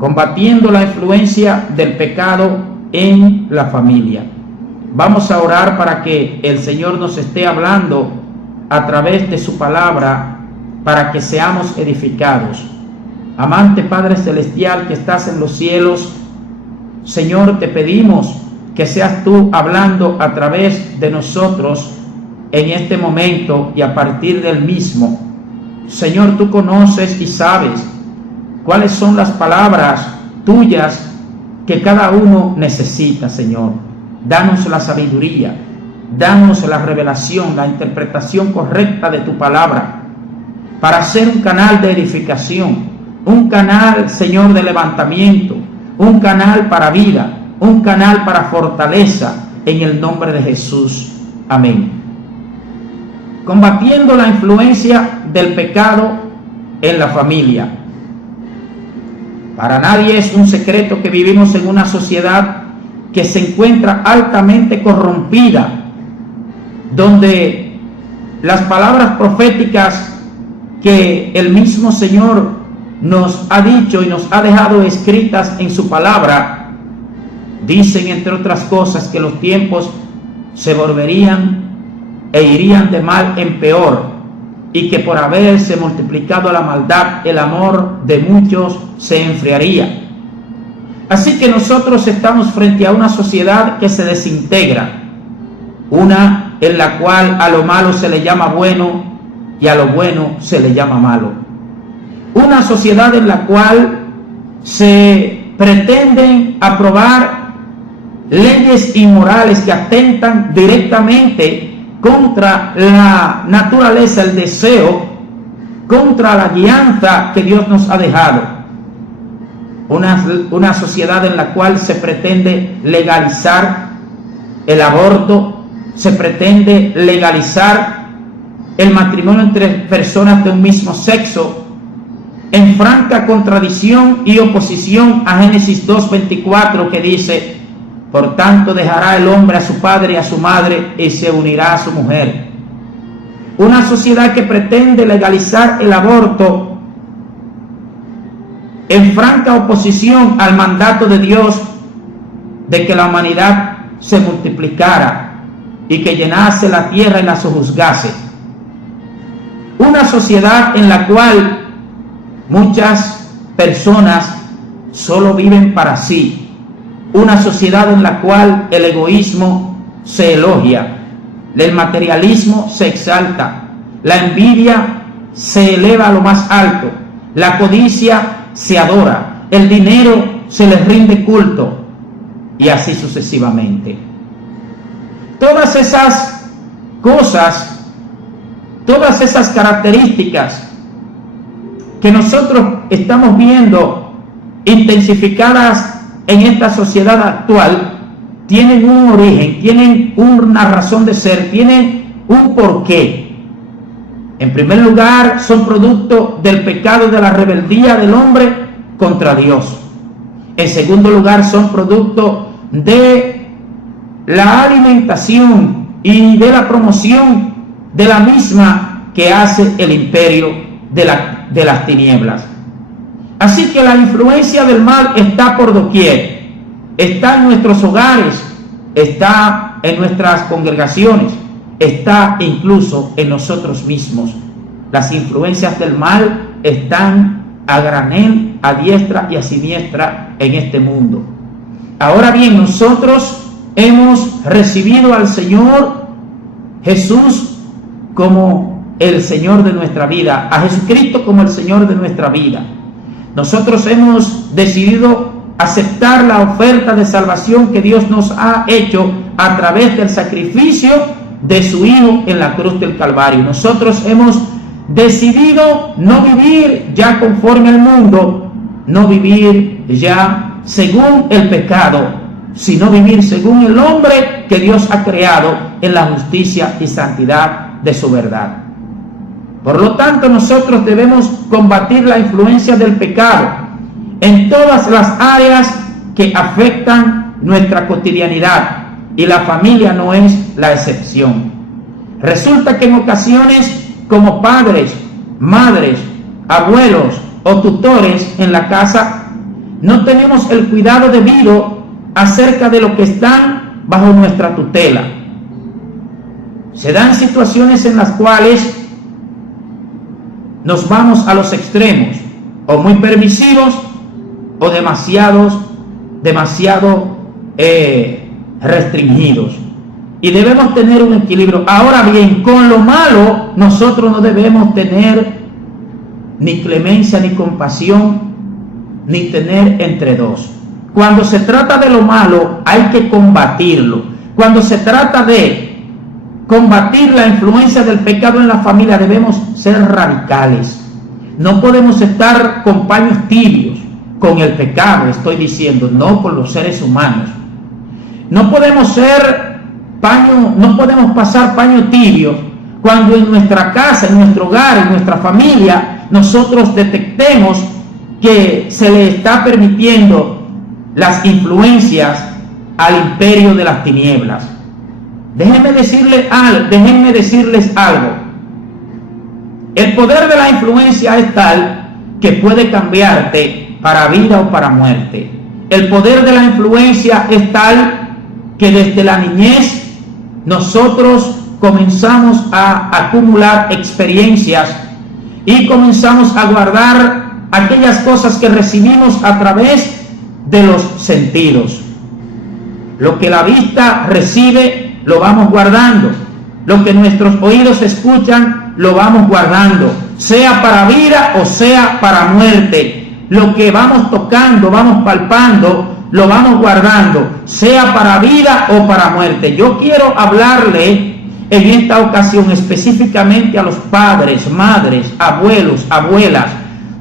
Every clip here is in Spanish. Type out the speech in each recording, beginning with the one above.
combatiendo la influencia del pecado en la familia. Vamos a orar para que el Señor nos esté hablando a través de su palabra, para que seamos edificados. Amante Padre Celestial que estás en los cielos, Señor, te pedimos que seas tú hablando a través de nosotros en este momento y a partir del mismo. Señor, tú conoces y sabes cuáles son las palabras tuyas que cada uno necesita, Señor. Danos la sabiduría, danos la revelación, la interpretación correcta de tu palabra, para ser un canal de edificación, un canal, Señor, de levantamiento, un canal para vida, un canal para fortaleza, en el nombre de Jesús. Amén. Combatiendo la influencia del pecado en la familia. Para nadie es un secreto que vivimos en una sociedad que se encuentra altamente corrompida, donde las palabras proféticas que el mismo Señor nos ha dicho y nos ha dejado escritas en su palabra, dicen entre otras cosas que los tiempos se volverían e irían de mal en peor, y que por haberse multiplicado la maldad, el amor de muchos se enfriaría. Así que nosotros estamos frente a una sociedad que se desintegra, una en la cual a lo malo se le llama bueno y a lo bueno se le llama malo. Una sociedad en la cual se pretenden aprobar leyes inmorales que atentan directamente contra la naturaleza, el deseo, contra la guianza que Dios nos ha dejado. Una sociedad en la cual se pretende legalizar el aborto, se pretende legalizar el matrimonio entre personas de un mismo sexo, en franca contradicción y oposición a Génesis 2:24, que dice: por tanto dejará el hombre a su padre y a su madre y se unirá a su mujer. Una sociedad que pretende legalizar el aborto en franca oposición al mandato de Dios de que la humanidad se multiplicara y que llenase la tierra y la sojuzgase. Una sociedad en la cual muchas personas solo viven para sí. Una sociedad en la cual el egoísmo se elogia, el materialismo se exalta, la envidia se eleva a lo más alto, la codicia se adora, el dinero se le rinde culto, y así sucesivamente. Todas esas cosas, todas esas características que nosotros estamos viendo intensificadas en esta sociedad actual, tienen un origen, tienen una razón de ser, tienen un porqué. En primer lugar, son producto del pecado y de la rebeldía del hombre contra Dios. En segundo lugar, son producto de la alimentación y de la promoción de la misma que hace el imperio de las tinieblas. Así que la influencia del mal está por doquier, está en nuestros hogares, está en nuestras congregaciones, está incluso en nosotros mismos. Las influencias del mal están a granel, a diestra y a siniestra en este mundo. Ahora bien, nosotros hemos recibido al Señor Jesús como el Señor de nuestra vida, a Jesucristo como el Señor de nuestra vida. Nosotros hemos decidido aceptar la oferta de salvación que Dios nos ha hecho a través del sacrificio de su Hijo en la cruz del Calvario. Nosotros hemos decidido no vivir ya conforme al mundo, no vivir ya según el pecado, sino vivir según el hombre que Dios ha creado en la justicia y santidad de su verdad. Por lo tanto, nosotros debemos combatir la influencia del pecado en todas las áreas que afectan nuestra cotidianidad, y la familia no es la excepción. Resulta que en ocasiones, como padres, madres, abuelos o tutores en la casa, no tenemos el cuidado debido acerca de lo que están bajo nuestra tutela. Se dan situaciones en las cuales nos vamos a los extremos, o muy permisivos o demasiado restringidos, y debemos tener un equilibrio. Ahora bien, con lo malo nosotros no debemos tener ni clemencia ni compasión, ni tener entre dos. Cuando se trata de lo malo hay que combatirlo. Cuando se trata de combatir la influencia del pecado en la familia, debemos ser radicales. No podemos estar con paños tibios con el pecado, estoy diciendo, no con los seres humanos. No podemos pasar paño tibio cuando en nuestra casa, en nuestro hogar, en nuestra familia, nosotros detectemos que se le está permitiendo las influencias al imperio de las tinieblas. Déjenme decirles algo. El poder de la influencia es tal que puede cambiarte para vida o para muerte. El poder de la influencia es tal que desde la niñez nosotros comenzamos a acumular experiencias y comenzamos a guardar aquellas cosas que recibimos a través de los sentidos. Lo que la vista recibe lo vamos guardando, lo que nuestros oídos escuchan lo vamos guardando, sea para vida o sea para muerte. Lo que vamos tocando, vamos palpando, lo vamos guardando, sea para vida o para muerte. Yo quiero hablarle en esta ocasión específicamente a los padres, madres, abuelos, abuelas,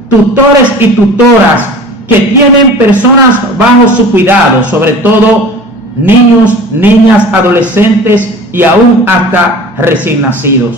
tutores y tutoras que tienen personas bajo su cuidado, sobre todo niños, niñas, adolescentes y aún hasta recién nacidos.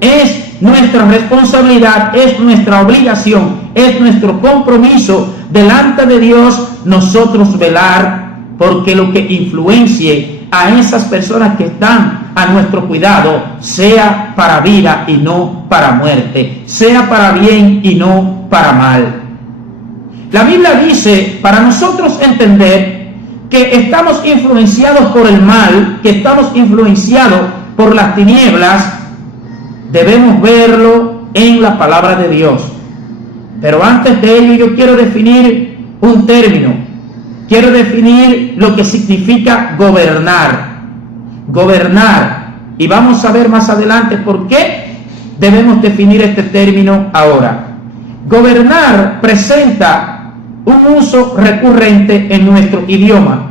Es nuestra responsabilidad, es nuestra obligación, es nuestro compromiso delante de Dios nosotros velar porque lo que influencie a esas personas que están a nuestro cuidado sea para vida y no para muerte, sea para bien y no para mal. La Biblia dice, para nosotros entender que estamos influenciados por el mal, que estamos influenciados por las tinieblas, debemos verlo en la palabra de Dios. Pero antes de ello yo quiero definir un término. Quiero definir lo que significa gobernar. Gobernar. Y vamos a ver más adelante por qué debemos definir este término ahora. Gobernar presenta un uso recurrente en nuestro idioma.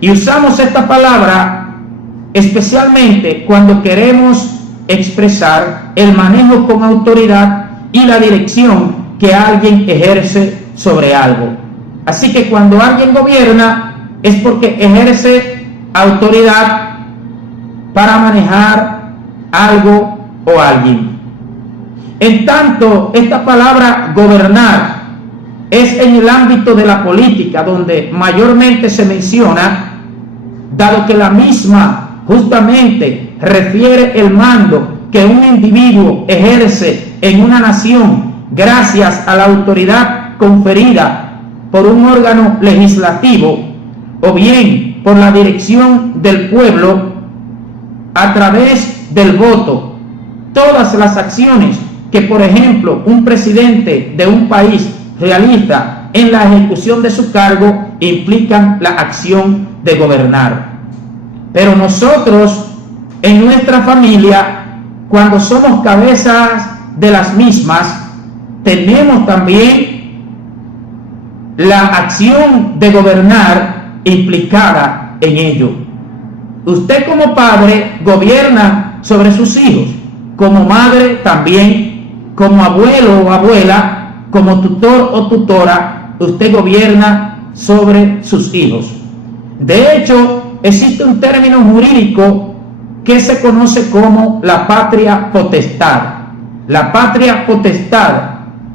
Y usamos esta palabra especialmente cuando queremos expresar el manejo con autoridad y la dirección que alguien ejerce sobre algo. Así que cuando alguien gobierna es porque ejerce autoridad para manejar algo o alguien. En tanto, esta palabra gobernar es en el ámbito de la política donde mayormente se menciona, dado que la misma justamente refiere el mando que un individuo ejerce en una nación gracias a la autoridad conferida por un órgano legislativo o bien por la dirección del pueblo a través del voto. Todas las acciones que, por ejemplo, un presidente de un país realiza en la ejecución de su cargo implican la acción de gobernar. Pero nosotros en nuestra familia, cuando somos cabezas de las mismas, tenemos también la acción de gobernar implicada en ello. Usted como padre gobierna sobre sus hijos, como madre también, como abuelo o abuela, como tutor o tutora, usted gobierna sobre sus hijos. De hecho, existe un término jurídico que se conoce como la patria potestad. La patria potestad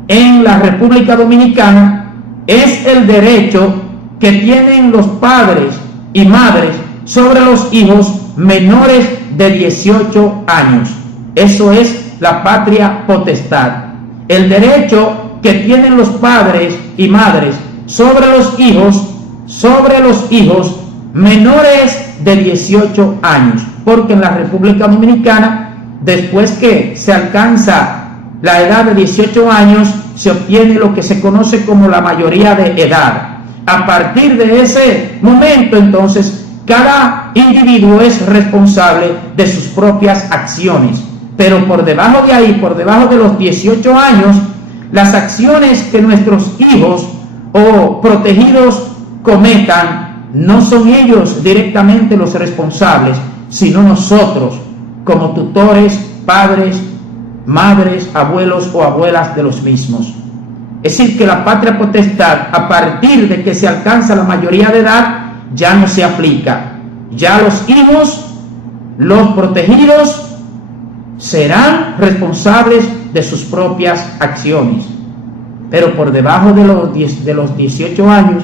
en la República Dominicana es el derecho que tienen los padres y madres sobre los hijos menores de 18 años. Eso es la patria potestad. El derecho que tienen los padres y madres sobre los hijos menores de 18 años, porque en la República Dominicana, después que se alcanza la edad de 18 años, se obtiene lo que se conoce como la mayoría de edad. A partir de ese momento, entonces, cada individuo es responsable de sus propias acciones. Pero por debajo de ahí, por debajo de los 18 años, las acciones que nuestros hijos o protegidos cometan, no son ellos directamente los responsables, sino nosotros, como tutores, padres, madres, abuelos o abuelas de los mismos. Es decir, que la patria potestad, a partir de que se alcanza la mayoría de edad, ya no se aplica. Ya los hijos, los protegidos, serán responsables de sus propias acciones. Pero por debajo de los 18 años,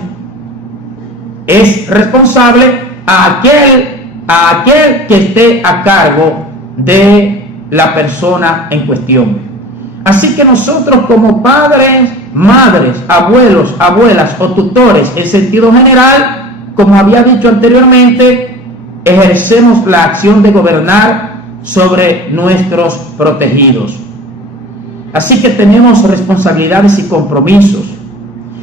es responsable a aquel que esté a cargo de la persona en cuestión. Así que nosotros, como padres, madres, abuelos, abuelas o tutores en sentido general, como había dicho anteriormente, ejercemos la acción de gobernar sobre nuestros protegidos. Así que tenemos responsabilidades y compromisos.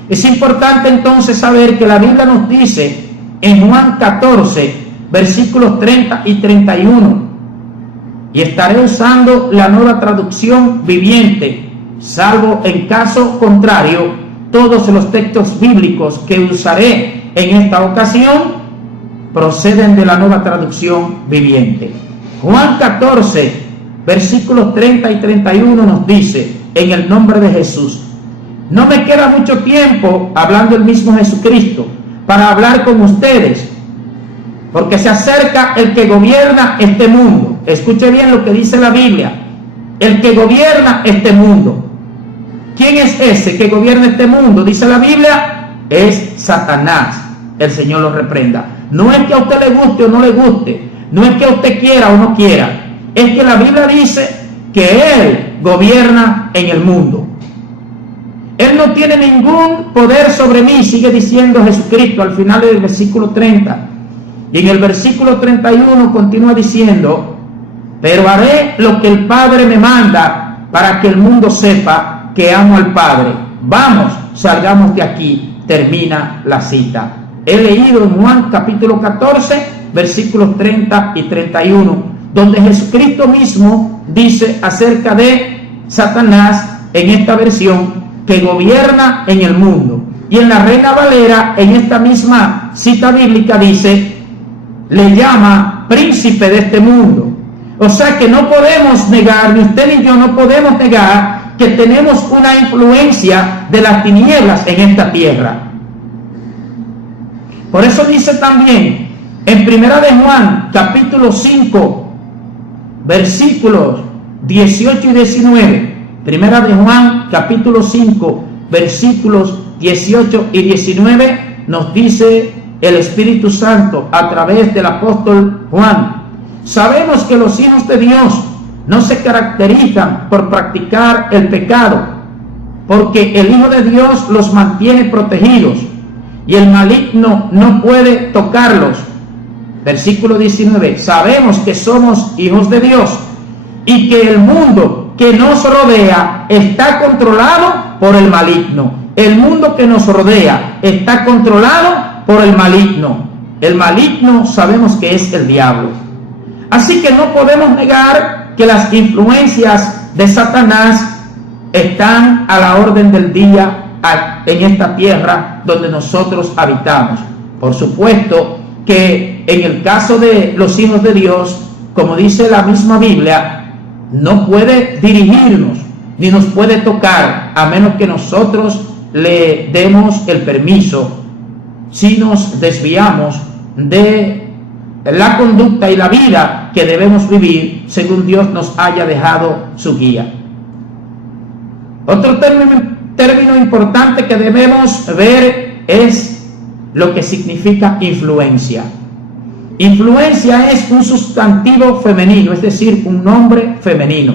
Es importante entonces saber que la Biblia nos dice en Juan 14, versículos 30 y 31, y estaré usando la Nueva Traducción Viviente, salvo en caso contrario, todos los textos bíblicos que usaré en esta ocasión proceden de la Nueva Traducción Viviente. Juan 14, versículos 30 y 31 nos dice, en el nombre de Jesús: no me queda mucho tiempo, hablando el mismo Jesucristo, para hablar con ustedes, porque se acerca el que gobierna este mundo. Escuche bien lo que dice la Biblia: el que gobierna este mundo. ¿Quién es ese que gobierna este mundo? Dice la Biblia, es Satanás. El Señor lo reprenda. No es que a usted le guste o no le guste, no es que a usted quiera o no quiera, es que la Biblia dice que Él gobierna en el mundo. Él no tiene ningún poder sobre mí, sigue diciendo Jesucristo al final del versículo 30. Y en el versículo 31 continúa diciendo: pero haré lo que el Padre me manda, para que el mundo sepa que amo al Padre. Vamos, salgamos de aquí. Termina la cita. He leído en Juan capítulo 14, versículos 30 y 31, donde Jesucristo mismo dice acerca de Satanás en esta versión, que gobierna en el mundo. Y en la Reina Valera, en esta misma cita bíblica, dice, le llama príncipe de este mundo. O sea que no podemos negar, ni usted ni yo no podemos negar, que tenemos una influencia de las tinieblas en esta tierra. Por eso dice también en Primera de Juan capítulo 5 versículos 18 y 19, Primera de Juan capítulo 5 versículos 18 y 19, nos dice el Espíritu Santo a través del apóstol Juan: sabemos que los hijos de Dios no se caracterizan por practicar el pecado, porque el Hijo de Dios los mantiene protegidos y el maligno no puede tocarlos. Versículo 19, sabemos que somos hijos de Dios y que el mundo que nos rodea está controlado por el maligno. El mundo que nos rodea está controlado por el maligno. El maligno sabemos que es el diablo. Así que no podemos negar que las influencias de Satanás están a la orden del día en esta tierra donde nosotros habitamos. Por supuesto que en el caso de los hijos de Dios, como dice la misma Biblia, no puede dirigirnos ni nos puede tocar a menos que nosotros le demos el permiso, si nos desviamos de la conducta y la vida que debemos vivir según Dios nos haya dejado su guía. Otro término importante que debemos ver es lo que significa influencia. Influencia es un sustantivo femenino, es decir, un nombre femenino,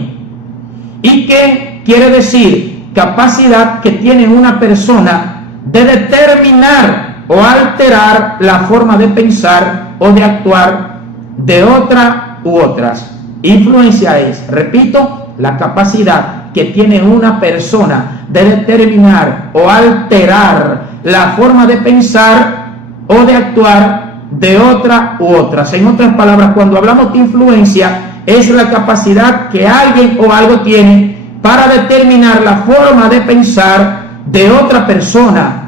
y que quiere decir capacidad que tiene una persona de determinar o alterar la forma de pensar o de actuar de otra u otras. Influencia es, repito, la capacidad que tiene una persona de determinar o alterar la forma de pensar o de actuar de otra u otras. En otras palabras, cuando hablamos de influencia, es la capacidad que alguien o algo tiene para determinar la forma de pensar de otra persona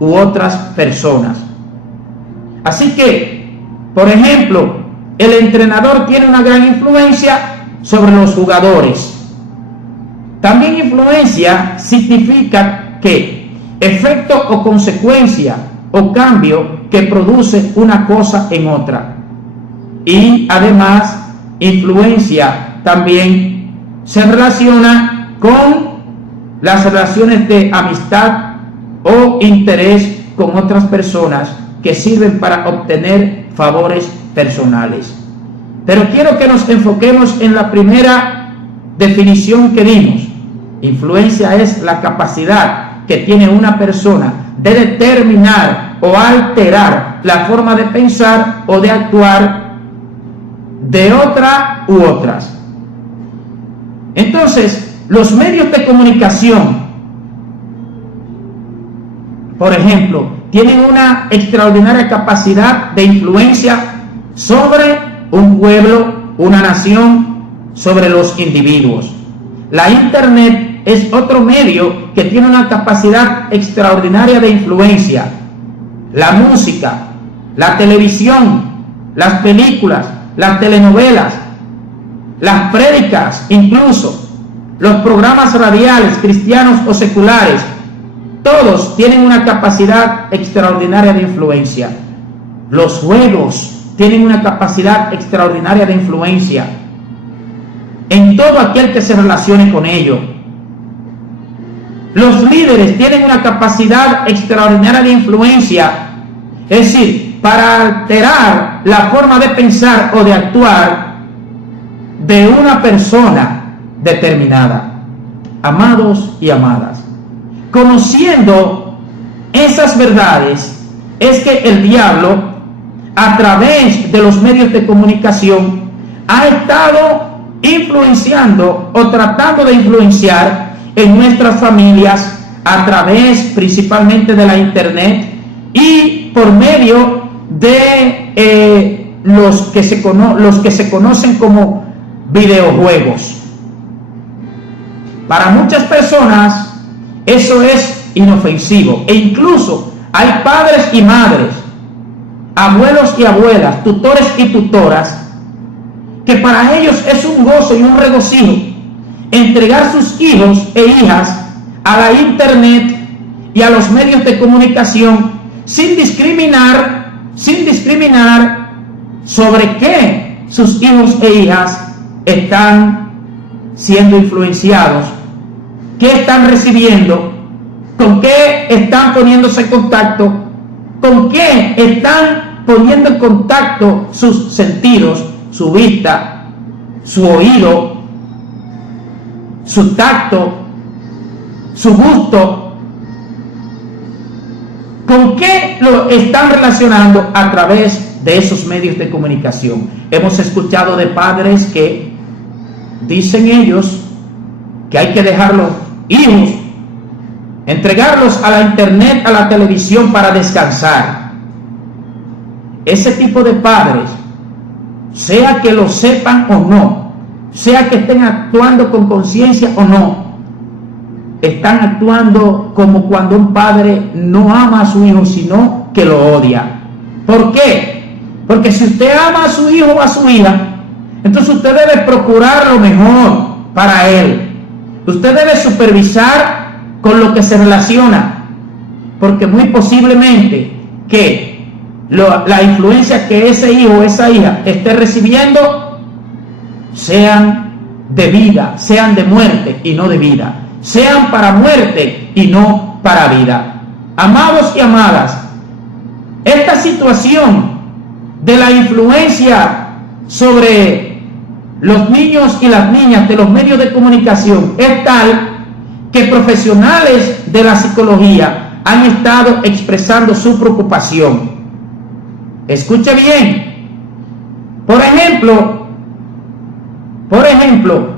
u otras personas. Así que, por ejemplo, el entrenador tiene una gran influencia sobre los jugadores. También influencia significa que efecto o consecuencia o cambio que produce una cosa en otra. Y además, influencia también se relaciona con las relaciones de amistad o interés con otras personas que sirven para obtener favores personales. Pero quiero que nos enfoquemos en la primera definición que dimos. Influencia es la capacidad que tiene una persona de determinar o alterar la forma de pensar o de actuar de otra u otras. Entonces, los medios de comunicación, por ejemplo, tienen una extraordinaria capacidad de influencia sobre un pueblo, una nación, sobre los individuos. La Internet es otro medio que tiene una capacidad extraordinaria de influencia. La música, la televisión, las películas, las telenovelas, las prédicas, incluso los programas radiales, cristianos o seculares, todos tienen una capacidad extraordinaria de influencia. Los juegos tienen una capacidad extraordinaria de influencia en todo aquel que se relacione con ello. Los líderes tienen una capacidad extraordinaria de influencia, es decir, para alterar la forma de pensar o de actuar de una persona determinada. Amados y amadas, conociendo esas verdades, es que el diablo, a través de los medios de comunicación, ha estado influenciando o tratando de influenciar en nuestras familias a través principalmente de la Internet y por medio de los que se conocen como videojuegos. Para muchas personas eso es inofensivo, e incluso hay padres y madres, abuelos y abuelas, tutores y tutoras, que para ellos es un gozo y un regocijo entregar sus hijos e hijas a la Internet y a los medios de comunicación sin discriminar sobre qué sus hijos e hijas están siendo influenciados, qué están recibiendo, con qué están poniéndose en contacto, con qué están poniendo en contacto sus sentidos, su vista, su oído, su tacto, su gusto, con qué lo están relacionando a través de esos medios de comunicación. Hemos escuchado de padres que dicen ellos que hay que dejar los hijos, entregarlos a la Internet, a la televisión para descansar. Ese tipo de padres, sea que lo sepan o no, sea que estén actuando con conciencia o no, están actuando como cuando un padre no ama a su hijo, sino que lo odia. ¿Por qué? Porque si usted ama a su hijo o a su hija, entonces usted debe procurar lo mejor para él. Usted debe supervisar con lo que se relaciona, porque muy posiblemente que la influencia que ese hijo o esa hija esté recibiendo sean de vida, sean de muerte y no de vida, sean para muerte y no para vida. Amados y amadas, esta situación de la influencia sobre los niños y las niñas de los medios de comunicación es tal que profesionales de la psicología han estado expresando su preocupación. Escuche bien. Por ejemplo,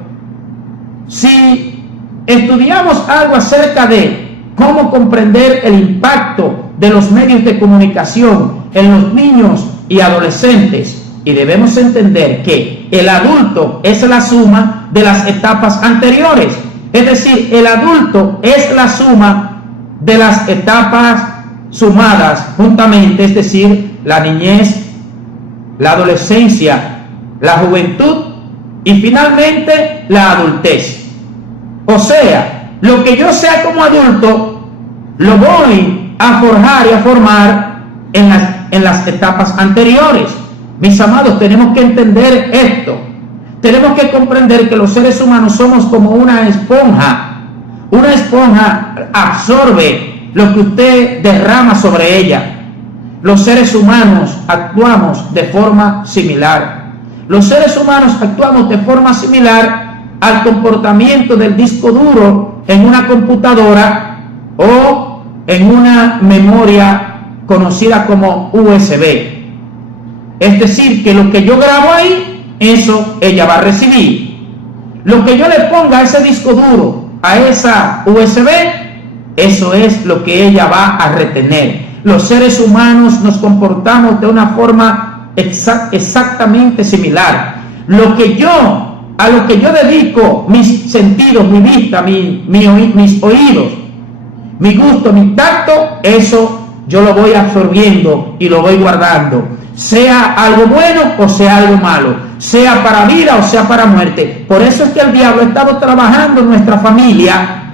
si estudiamos algo acerca de cómo comprender el impacto de los medios de comunicación en los niños y adolescentes, y debemos entender que el adulto es la suma de las etapas anteriores, es decir, el adulto es la suma de las etapas sumadas juntamente, es decir, la niñez, la adolescencia, la juventud y finalmente la adultez. O sea, lo que yo sea como adulto lo voy a forjar y a formar en las etapas anteriores. Mis amados, tenemos que entender esto. Tenemos que comprender que los seres humanos somos como una esponja. Una esponja absorbe lo que usted derrama sobre ella. Los seres humanos actuamos de forma similar. Los seres humanos actuamos de forma similar al comportamiento del disco duro en una computadora o en una memoria conocida como USB. Es decir, que lo que yo grabo ahí, eso ella va a recibir. Lo que yo le ponga a ese disco duro, a esa USB, eso es lo que ella va a retener. Los seres humanos nos comportamos de una forma exactamente similar. A lo que yo dedico mis sentidos, mi vista, mis oídos, mi gusto, mi tacto, eso yo lo voy absorbiendo y lo voy guardando. Sea algo bueno o sea algo malo, sea para vida o sea para muerte. Por eso es que el diablo ha estado trabajando en nuestra familia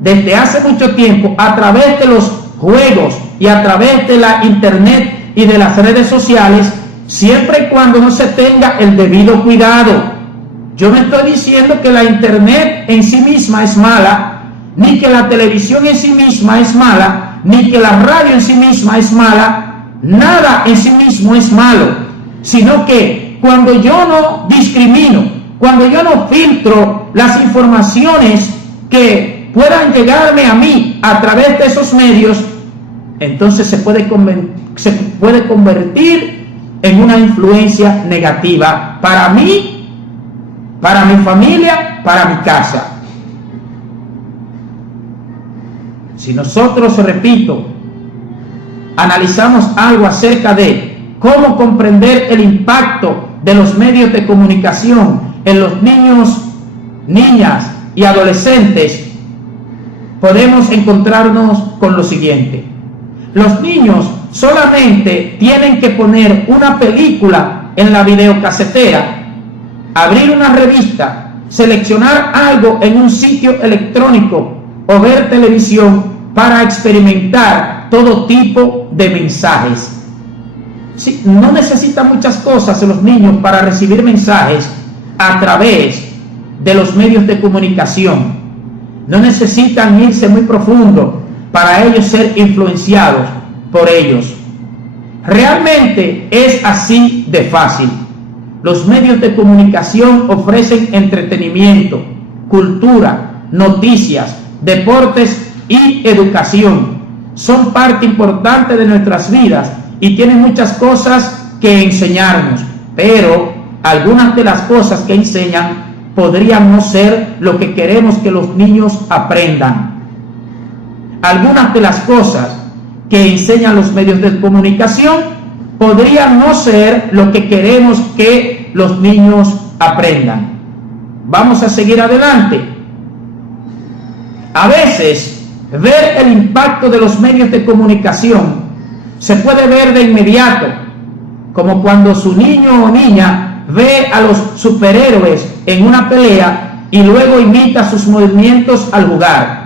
desde hace mucho tiempo a través de los juegos y a través de la internet y de las redes sociales, siempre y cuando no se tenga el debido cuidado. Yo no estoy diciendo que la internet en sí misma es mala, ni que la televisión en sí misma es mala, ni que la radio en sí misma es mala. Nada en sí mismo es malo, sino que cuando yo no discrimino, cuando yo no filtro las informaciones que puedan llegarme a mí a través de esos medios, entonces se puede convertir en una influencia negativa para mí, para mi familia, para mi casa. Si nosotros, repito, analizamos algo acerca de cómo comprender el impacto de los medios de comunicación en los niños, niñas y adolescentes, podemos encontrarnos con lo siguiente. Los niños solamente tienen que poner una película en la videocasetera, abrir una revista, seleccionar algo en un sitio electrónico o ver televisión para experimentar todo tipo de mensajes. Sí, no necesitan muchas cosas los niños para recibir mensajes a través de los medios de comunicación. No necesitan irse muy profundo para ellos ser influenciados por ellos. Realmente es así de fácil. Los medios de comunicación ofrecen entretenimiento, cultura, noticias, deportes y educación. Son parte importante de nuestras vidas y tienen muchas cosas que enseñarnos, pero algunas de las cosas que enseñan podrían no ser lo que queremos que los niños aprendan. Algunas de las cosas que enseñan los medios de comunicación podrían no ser lo que queremos que los niños aprendan. Vamos a seguir adelante. A veces, ver el impacto de los medios de comunicación se puede ver de inmediato, como cuando su niño o niña ve a los superhéroes en una pelea y luego imita sus movimientos al jugar.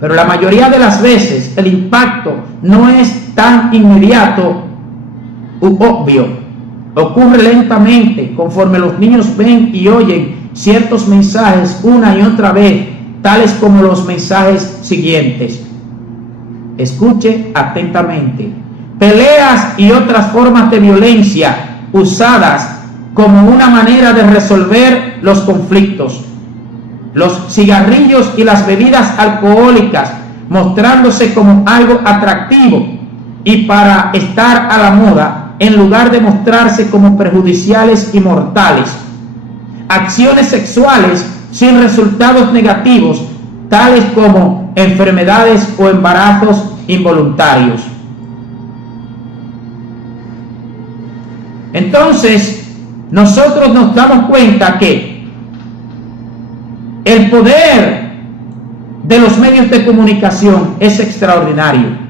Pero la mayoría de las veces el impacto no es tan inmediato u obvio. Ocurre lentamente conforme los niños ven y oyen ciertos mensajes una y otra vez, tales como los mensajes siguientes. Escuche atentamente. Peleas y otras formas de violencia usadas como una manera de resolver los conflictos. Los cigarrillos y las bebidas alcohólicas mostrándose como algo atractivo y para estar a la moda, en lugar de mostrarse como perjudiciales y mortales. Acciones sexuales sin resultados negativos, tales como enfermedades o embarazos involuntarios. Entonces, nosotros nos damos cuenta que el poder de los medios de comunicación es extraordinario.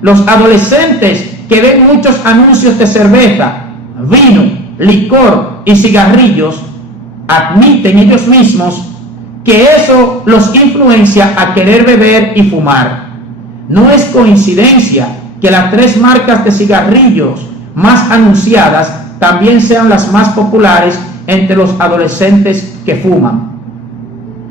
Los adolescentes que ven muchos anuncios de cerveza, vino, licor y cigarrillos, admiten ellos mismos que eso los influencia a querer beber y fumar. No es coincidencia que las 3 marcas de cigarrillos más anunciadas también sean las más populares entre los adolescentes que fuman.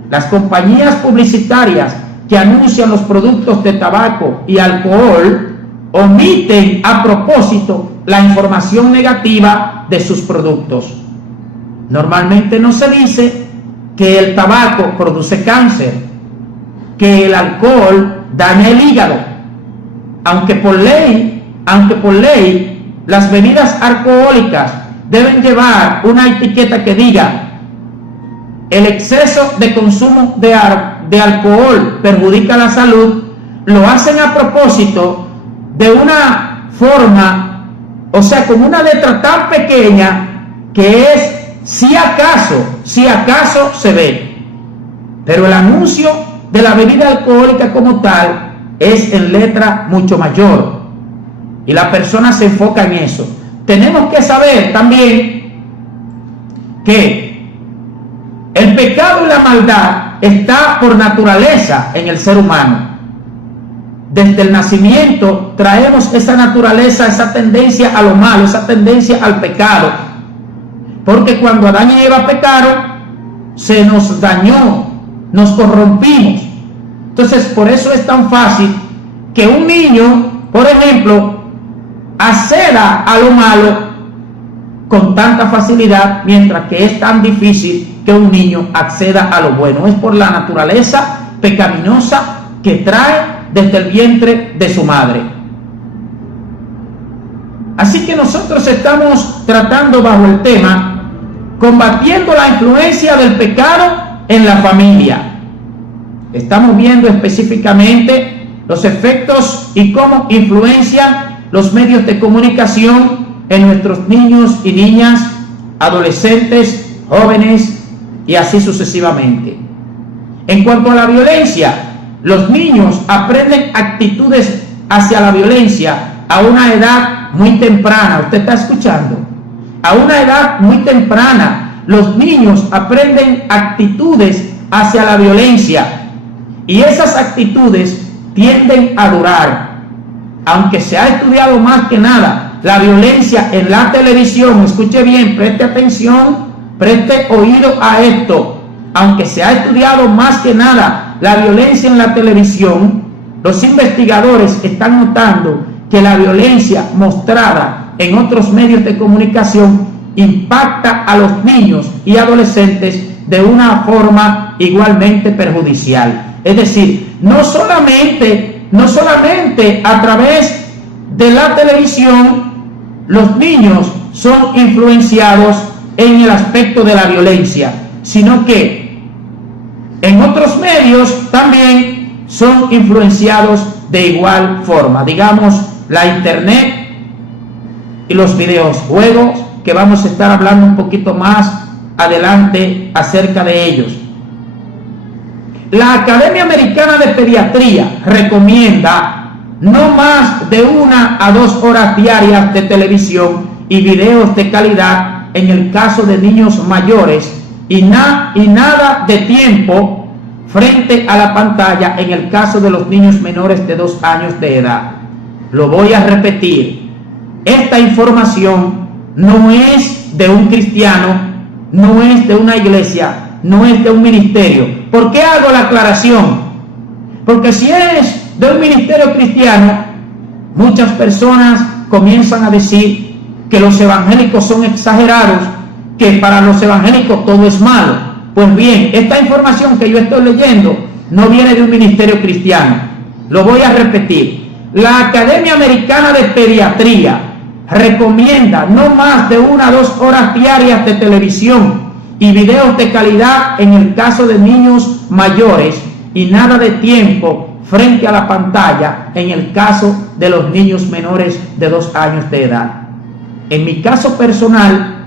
Las compañías publicitarias que anuncian los productos de tabaco y alcohol omiten a propósito la información negativa de sus productos. Normalmente no se dice que el tabaco produce cáncer, que el alcohol daña el hígado, aunque por ley las bebidas alcohólicas deben llevar una etiqueta que diga: el exceso de consumo de alcohol perjudica la salud. Lo hacen a propósito de una forma, o sea, con una letra tan pequeña que es si acaso se ve. Pero el anuncio de la bebida alcohólica como tal es en letra mucho mayor y la persona se enfoca en eso. Tenemos que saber también que el pecado y la maldad está por naturaleza en el ser humano. Desde el nacimiento traemos esa naturaleza, esa tendencia a lo malo, esa tendencia al pecado. Porque cuando Adán y Eva pecaron, se nos dañó, nos corrompimos. Entonces, por eso es tan fácil que un niño, por ejemplo, acceda a lo malo con tanta facilidad, mientras que es tan difícil que un niño acceda a lo bueno. Es por la naturaleza pecaminosa que trae desde el vientre de su madre. Así que nosotros estamos tratando bajo el tema combatiendo la influencia del pecado en la familia. Estamos viendo específicamente los efectos y cómo influencian los medios de comunicación en nuestros niños y niñas, adolescentes, jóvenes y así sucesivamente. En cuanto a la violencia, los niños aprenden actitudes hacia la violencia a una edad muy temprana. ¿Usted está escuchando? A una edad muy temprana, los niños aprenden actitudes hacia la violencia y esas actitudes tienden a durar. Aunque se ha estudiado más que nada la violencia en la televisión, escuche bien, preste atención, preste oído a esto. Aunque se ha estudiado más que nada la violencia en la televisión, los investigadores están notando que la violencia mostrada en otros medios de comunicación impacta a los niños y adolescentes de una forma igualmente perjudicial. Es decir, no solamente a través de la televisión los niños son influenciados en el aspecto de la violencia, sino que en otros medios también son influenciados de igual forma. Digamos, la internet y los videojuegos, que vamos a estar hablando un poquito más adelante acerca de ellos. La Academia Americana de Pediatría recomienda no más de 1 a 2 horas diarias de televisión y videos de calidad en el caso de niños mayores y nada de tiempo frente a la pantalla en el caso de los niños menores de 2 años de edad. Lo voy a repetir. Esta información no es de un cristiano, no es de una iglesia, no es de un ministerio. ¿Por qué hago la aclaración? Porque si es de un ministerio cristiano, muchas personas comienzan a decir que los evangélicos son exagerados, que para los evangélicos todo es malo. Pues bien, esta información que yo estoy leyendo no viene de un ministerio cristiano, Lo voy a repetir. La Academia Americana de Pediatría recomienda no más de 1 a 2 horas diarias de televisión y videos de calidad en el caso de niños mayores y nada de tiempo frente a la pantalla en el caso de los niños menores de 2 años de edad. En mi caso personal,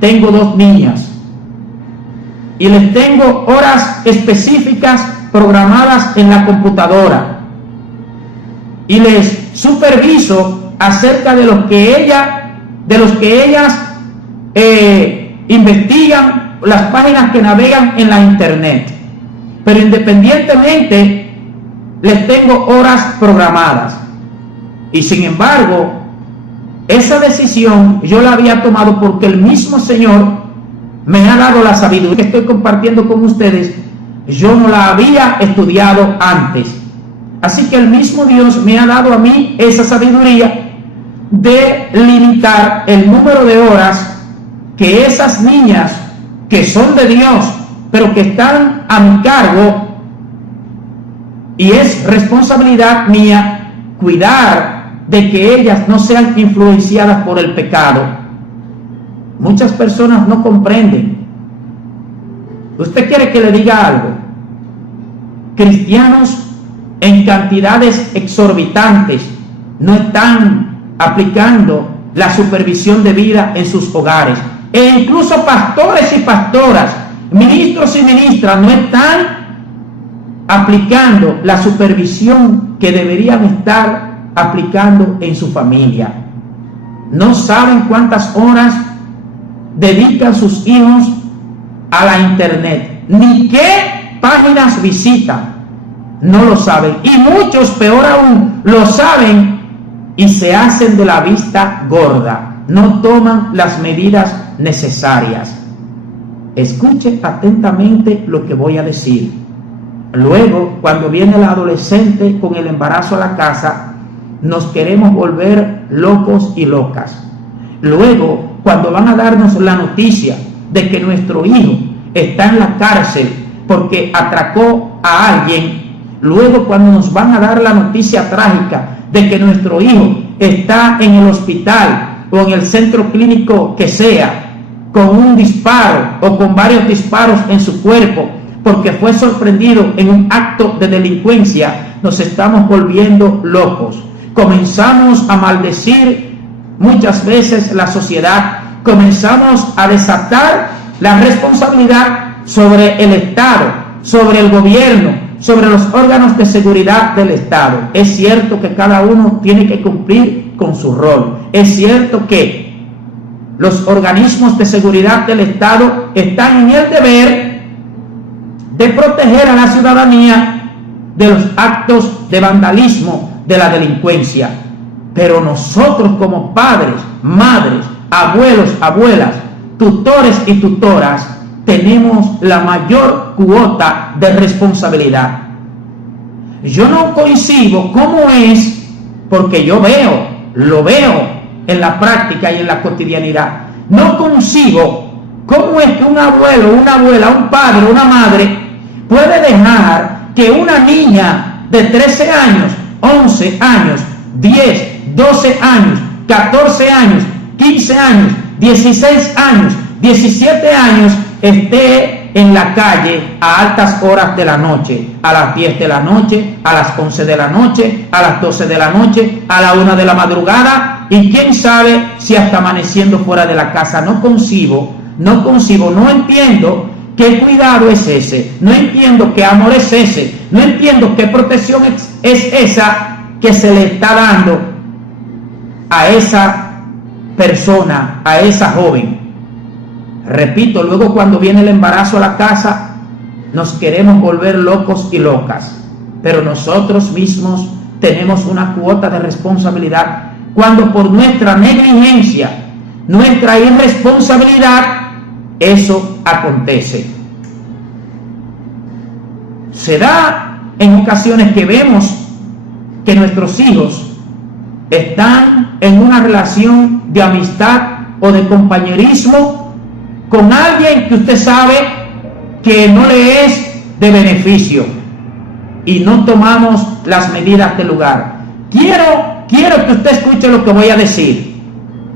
tengo 2 niñas y les tengo horas específicas programadas en la computadora y les superviso acerca de los que ellas investigan, las páginas que navegan en la internet. Pero independientemente les tengo horas programadas. Y sin embargo, esa decisión yo la había tomado porque el mismo Señor me ha dado la sabiduría que estoy compartiendo con ustedes. Yo no la había estudiado antes. Así que el mismo Dios me ha dado a mí esa sabiduría de limitar el número de horas que esas niñas que son de Dios, pero que están a mi cargo, y es responsabilidad mía cuidar de que ellas no sean influenciadas por el pecado. Muchas personas no comprenden. ¿Usted quiere que le diga algo? Cristianos en cantidades exorbitantes no están aplicando la supervisión de vida en sus hogares, e incluso pastores y pastoras, ministros y ministras no están aplicando la supervisión que deberían estar aplicando en su familia. No saben cuántas horas dedican sus hijos a la internet, ni qué páginas visitan. No lo saben, y muchos, peor aún, lo saben y se hacen de la vista gorda, no toman las medidas necesarias. Escuche atentamente lo que voy a decir. Luego, cuando viene el adolescente con el embarazo a la casa, nos queremos volver locos y locas. Luego, cuando van a darnos la noticia de que nuestro hijo está en la cárcel porque atracó a alguien, luego cuando nos van a dar la noticia trágica de que nuestro hijo está en el hospital o en el centro clínico que sea, con un disparo o con varios disparos en su cuerpo porque fue sorprendido en un acto de delincuencia, nos estamos volviendo locos. Comenzamos a maldecir muchas veces la sociedad, comenzamos a desatar la responsabilidad sobre el Estado, sobre el gobierno, sobre los órganos de seguridad del Estado. Es cierto que cada uno tiene que cumplir con su rol. Es cierto que los organismos de seguridad del Estado están en el deber de proteger a la ciudadanía de los actos de vandalismo de la delincuencia. Pero nosotros como padres, madres, abuelos, abuelas, tutores y tutoras, tenemos la mayor cuota de responsabilidad. Yo no coincido cómo es, porque yo lo veo en la práctica y en la cotidianidad. No concibo cómo es que un abuelo, una abuela, un padre, una madre puede dejar que una niña de 13 años, 11 años, 10, 12 años, 14 años, 15 años, 16 años, 17 años esté en la calle a altas horas de la noche, a las 10 de la noche, a las 11 de la noche, a las 12 de la noche, a la 1 de la madrugada, y quién sabe si hasta amaneciendo fuera de la casa. No concibo, no entiendo qué cuidado es ese, no entiendo qué amor es ese, no entiendo qué protección es esa que se le está dando a esa persona, a esa joven. Repito, luego cuando viene el embarazo a la casa, nos queremos volver locos y locas, pero nosotros mismos tenemos una cuota de responsabilidad cuando por nuestra negligencia, nuestra irresponsabilidad, eso acontece. Se da en ocasiones que vemos que nuestros hijos están en una relación de amistad o de compañerismo con alguien que usted sabe que no le es de beneficio, y no tomamos las medidas del lugar. Quiero que usted escuche lo que voy a decir,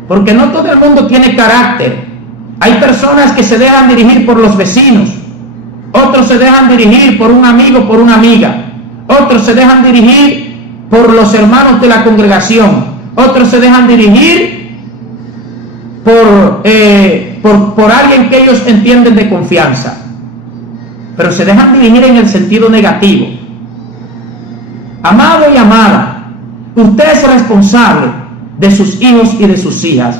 porque no todo el mundo tiene carácter. Hay personas que se dejan dirigir por los vecinos, otros se dejan dirigir por un amigo, por una amiga, otros se dejan dirigir por los hermanos de la congregación, otros se dejan dirigir por alguien que ellos entienden de confianza, pero se dejan dirigir en el sentido negativo. Amado y amada, usted es responsable de sus hijos y de sus hijas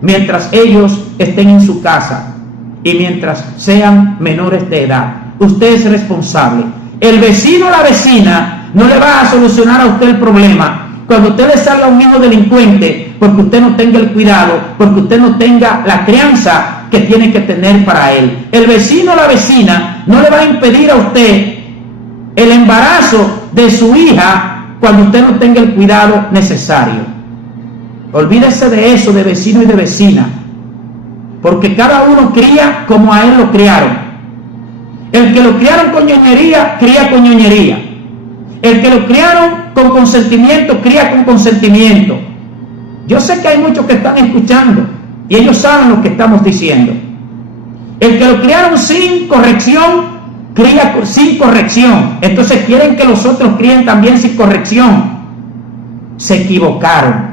mientras ellos estén en su casa y mientras sean menores de edad. Usted es responsable. El vecino o la vecina no le va a solucionar a usted el problema cuando usted le salga a un hijo delincuente, porque usted no tenga el cuidado, porque usted no tenga la crianza que tiene que tener para él. El vecino o la vecina no le va a impedir a usted el embarazo de su hija cuando usted no tenga el cuidado necesario. Olvídese de eso, de vecino y de vecina, porque cada uno cría como a él lo criaron. El que lo criaron con ñoñería, cría con ñoñería. El que lo criaron con consentimiento, cría con consentimiento. Yo sé que hay muchos que están escuchando y ellos saben lo que estamos diciendo. El que lo criaron sin corrección, cría sin corrección. Entonces quieren que los otros críen también sin corrección. Se equivocaron.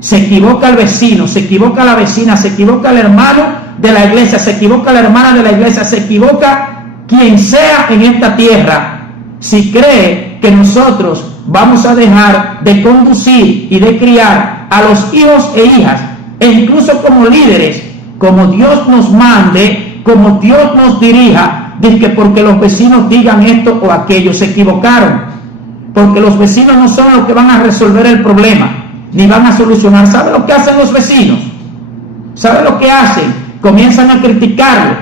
Se equivoca el vecino, se equivoca la vecina, se equivoca el hermano de la iglesia, se equivoca la hermana de la iglesia, se equivoca quien sea en esta tierra, si cree que nosotros vamos a dejar de conducir y de criar a los hijos e hijas, e incluso como líderes, como Dios nos mande, como Dios nos dirija, de que porque los vecinos digan esto o aquello. Se equivocaron, porque los vecinos no son los que van a resolver el problema, ni van a solucionar. ¿Sabe lo que hacen los vecinos? ¿Sabe lo que hacen? Comienzan a criticarlo.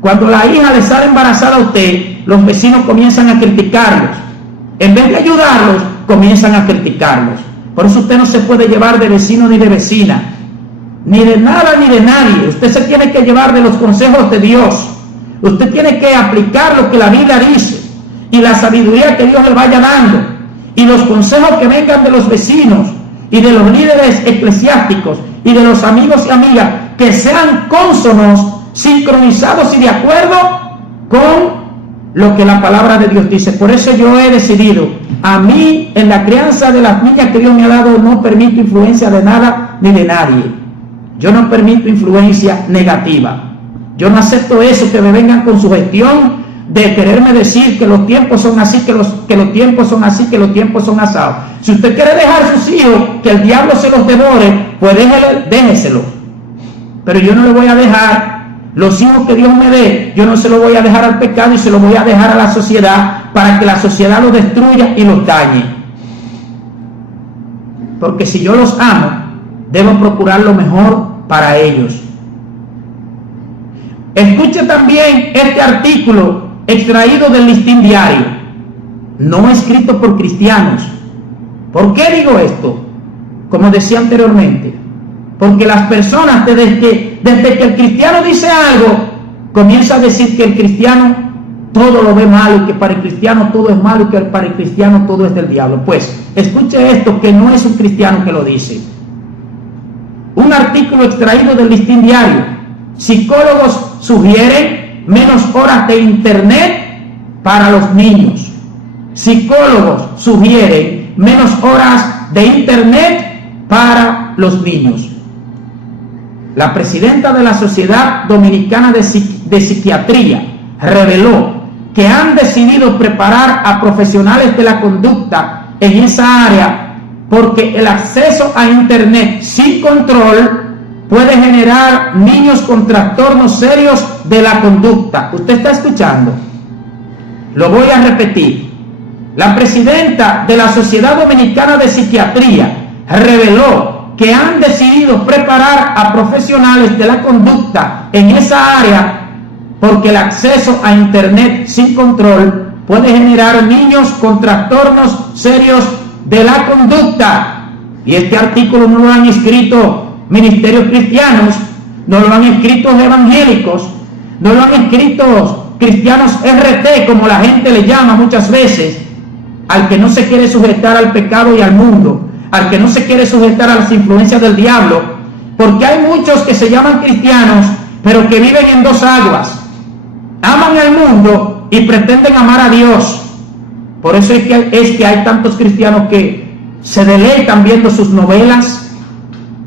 Cuando la hija le sale embarazada a usted, los vecinos comienzan a criticarlos. En vez de ayudarlos, comienzan a criticarlos. Por eso usted no se puede llevar de vecino ni de vecina, ni de nada ni de nadie. Usted se tiene que llevar de los consejos de Dios. Usted tiene que aplicar lo que la Biblia dice y la sabiduría que Dios le vaya dando y los consejos que vengan de los vecinos y de los líderes eclesiásticos y de los amigos y amigas, que sean cónsonos, sincronizados y de acuerdo con lo que la palabra de Dios dice. Por eso yo he decidido, a mí en la crianza de las niñas que Dios me ha dado, no permito influencia de nada ni de nadie. Yo no permito influencia negativa. Yo no acepto eso, que me vengan con su gestión de quererme decir que los tiempos son así, que los tiempos son así, que los tiempos son asados. Si usted quiere dejar a sus hijos que el diablo se los devore, pues déjeselo. Pero yo no le voy a dejar los hijos que Dios me dé, yo no se los voy a dejar al pecado y se los voy a dejar a la sociedad para que la sociedad los destruya y los dañe. Porque si yo los amo, debo procurar lo mejor para ellos. Escuche también este artículo extraído del Listín Diario, no escrito por cristianos. ¿Por qué digo esto? Como decía anteriormente, porque las personas desde que el cristiano dice algo, comienza a decir que el cristiano todo lo ve malo y que para el cristiano todo es malo y que para el cristiano todo es del diablo. Pues escuche esto, que no es un cristiano que lo dice. Un artículo extraído del Listín Diario: psicólogos sugieren menos horas de internet para los niños. Psicólogos sugieren menos horas de internet para los niños. La presidenta de la Sociedad Dominicana de Psiquiatría reveló que han decidido preparar a profesionales de la conducta en esa área porque el acceso a internet sin control puede generar niños con trastornos serios de la conducta. ¿Usted está escuchando? Lo voy a repetir. La presidenta de la Sociedad Dominicana de Psiquiatría reveló que han decidido preparar a profesionales de la conducta en esa área porque el acceso a internet sin control puede generar niños con trastornos serios de la conducta. Y este artículo no lo han escrito ministerios cristianos, no lo han escrito evangélicos, no lo han escrito cristianos RT, como la gente le llama muchas veces, al que no se quiere sujetar al pecado y al mundo, al que no se quiere sujetar a las influencias del diablo, porque hay muchos que se llaman cristianos, pero que viven en dos aguas. Aman al mundo y pretenden amar a Dios. Por eso es que hay tantos cristianos que se deleitan viendo sus novelas,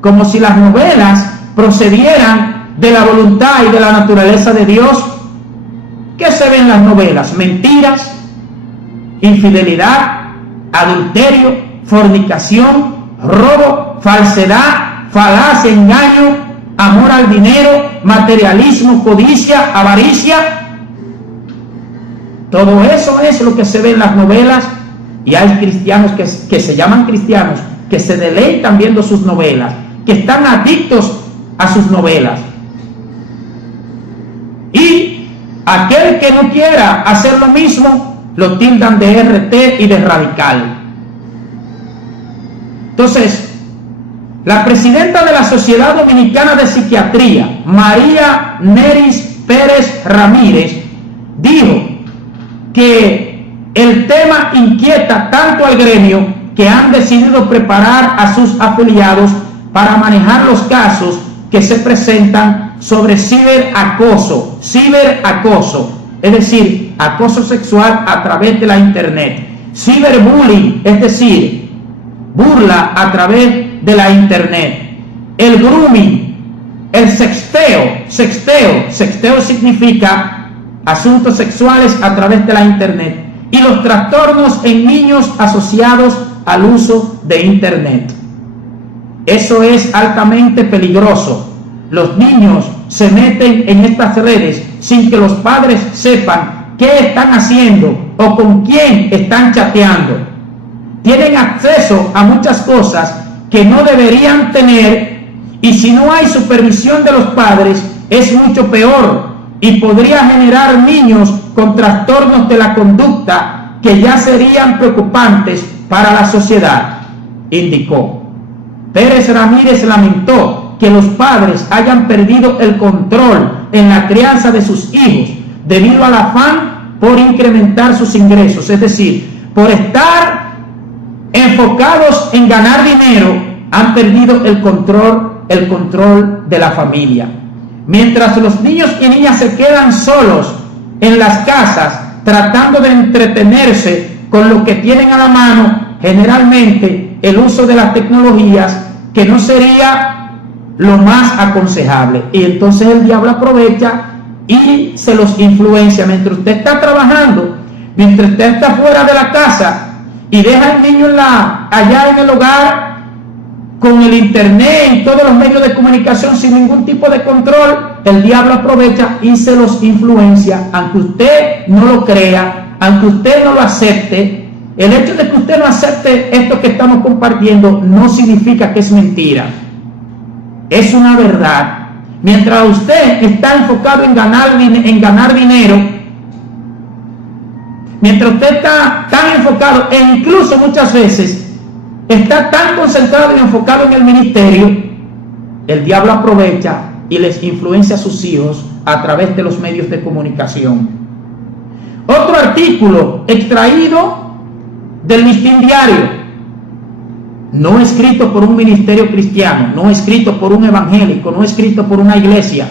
como si las novelas procedieran de la voluntad y de la naturaleza de Dios. ¿Qué se ve en las novelas? Mentiras, infidelidad, adulterio, fornicación, robo, falsedad, falacia, engaño, amor al dinero, materialismo, codicia, avaricia. Todo eso es lo que se ve en las novelas, y hay cristianos que se llaman cristianos, que se deleitan viendo sus novelas, que están adictos a sus novelas. Y aquel que no quiera hacer lo mismo, lo tildan de RT y de radical. Entonces, la presidenta de la Sociedad Dominicana de Psiquiatría, María Neris Pérez Ramírez, dijo que el tema inquieta tanto al gremio que han decidido preparar a sus afiliados para manejar los casos que se presentan sobre ciberacoso, es decir, acoso sexual a través de la internet, ciberbullying, es decir, burla a través de la internet, el grooming, el sexteo significa asuntos sexuales a través de la internet, y los trastornos en niños asociados al uso de internet. Eso es altamente peligroso. Los niños se meten en estas redes sin que los padres sepan qué están haciendo o con quién están chateando. Tienen acceso a muchas cosas que no deberían tener, y si no hay supervisión de los padres es mucho peor, y podría generar niños con trastornos de la conducta que ya serían preocupantes para la sociedad, indicó. Pérez Ramírez lamentó que los padres hayan perdido el control en la crianza de sus hijos debido al afán por incrementar sus ingresos, es decir, por estar enfocados en ganar dinero, han perdido el control de la familia. Mientras los niños y niñas se quedan solos en las casas tratando de entretenerse con lo que tienen a la mano, generalmente el uso de las tecnologías, que no sería lo más aconsejable. Y entonces el diablo aprovecha y se los influencia. Mientras usted está trabajando, mientras usted está fuera de la casa y deja al niño allá en el hogar, con el internet y todos los medios de comunicación sin ningún tipo de control, el diablo aprovecha y se los influencia, aunque usted no lo crea, aunque usted no lo acepte. El hecho de que usted no acepte esto que estamos compartiendo no significa que es mentira, es una verdad. Mientras usted está enfocado en ganar dinero, mientras usted está tan enfocado, e incluso muchas veces está tan concentrado y enfocado en el ministerio, el diablo aprovecha y les influencia a sus hijos a través de los medios de comunicación. Otro artículo extraído del Listín Diario, no escrito por un ministerio cristiano, no escrito por un evangélico, no escrito por una iglesia,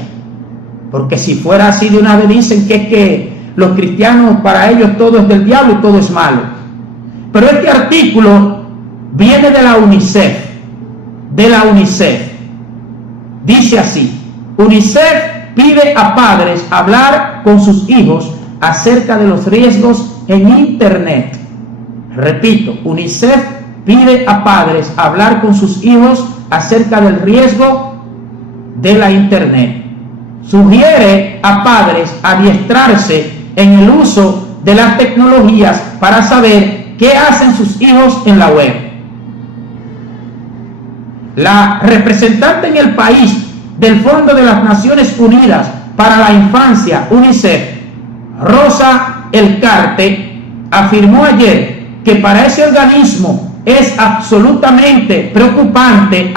porque si fuera así de una vez dicen que es que los cristianos, para ellos todo es del diablo y todo es malo. Pero este artículo viene de la UNICEF. Dice así: UNICEF pide a padres hablar con sus hijos acerca de los riesgos en internet. Repito, UNICEF pide a padres hablar con sus hijos acerca del riesgo de la internet. Sugiere a padres adiestrarse en el uso de las tecnologías para saber qué hacen sus hijos en la web. La representante en el país del Fondo de las Naciones Unidas para la Infancia, UNICEF, Rosa Elcarte, afirmó ayer que para ese organismo es absolutamente preocupante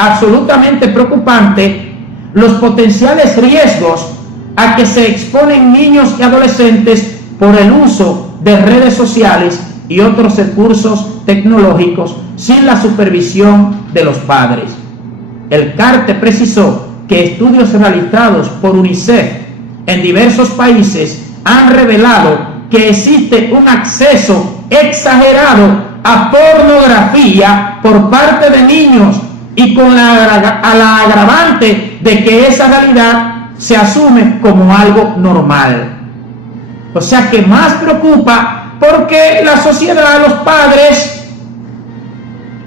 los potenciales riesgos a que se exponen niños y adolescentes por el uso de redes sociales y otros recursos tecnológicos sin la supervisión de los padres. El CARTE precisó que estudios realizados por UNICEF en diversos países han revelado que existe un acceso exagerado a pornografía por parte de niños y con la agravante de que esa realidad se asume como algo normal. O sea que más preocupa porque la sociedad, los padres,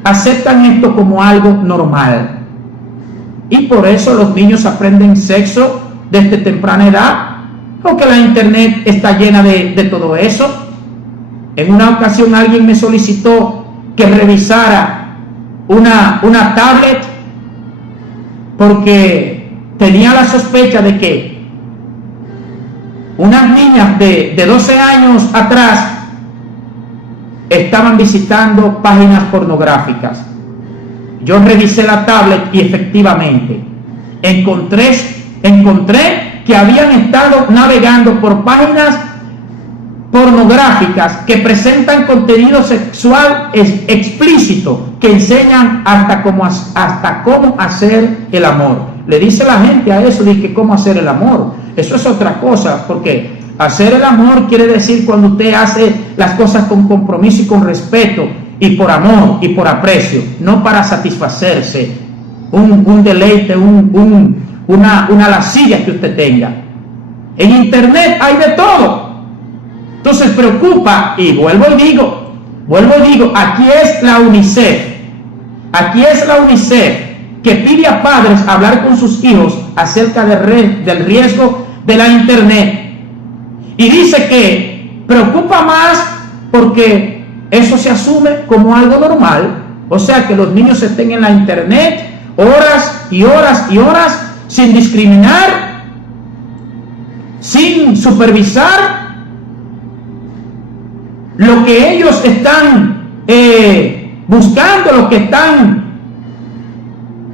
aceptan esto como algo normal. Y por eso los niños aprenden sexo desde temprana edad, porque la internet está llena de todo eso. En una ocasión alguien me solicitó que revisara una tablet porque tenía la sospecha de que unas niñas de 12 años atrás estaban visitando páginas pornográficas. Yo revisé la tablet y efectivamente encontré que habían estado navegando por páginas pornográficas que presentan contenido sexual explícito, que enseñan hasta cómo hacer el amor. Le dice la gente a eso, dice cómo hacer el amor. Eso es otra cosa, porque hacer el amor quiere decir cuando usted hace las cosas con compromiso y con respeto y por amor y por aprecio, no para satisfacerse un deleite, una lascivia que usted tenga. En internet hay de todo. Entonces preocupa, y vuelvo y digo, aquí es la UNICEF que pide a padres hablar con sus hijos acerca del riesgo de la internet, y dice que preocupa más porque eso se asume como algo normal. O sea que los niños estén en la internet horas y horas y horas sin discriminar, sin supervisar lo que ellos están buscando, lo que están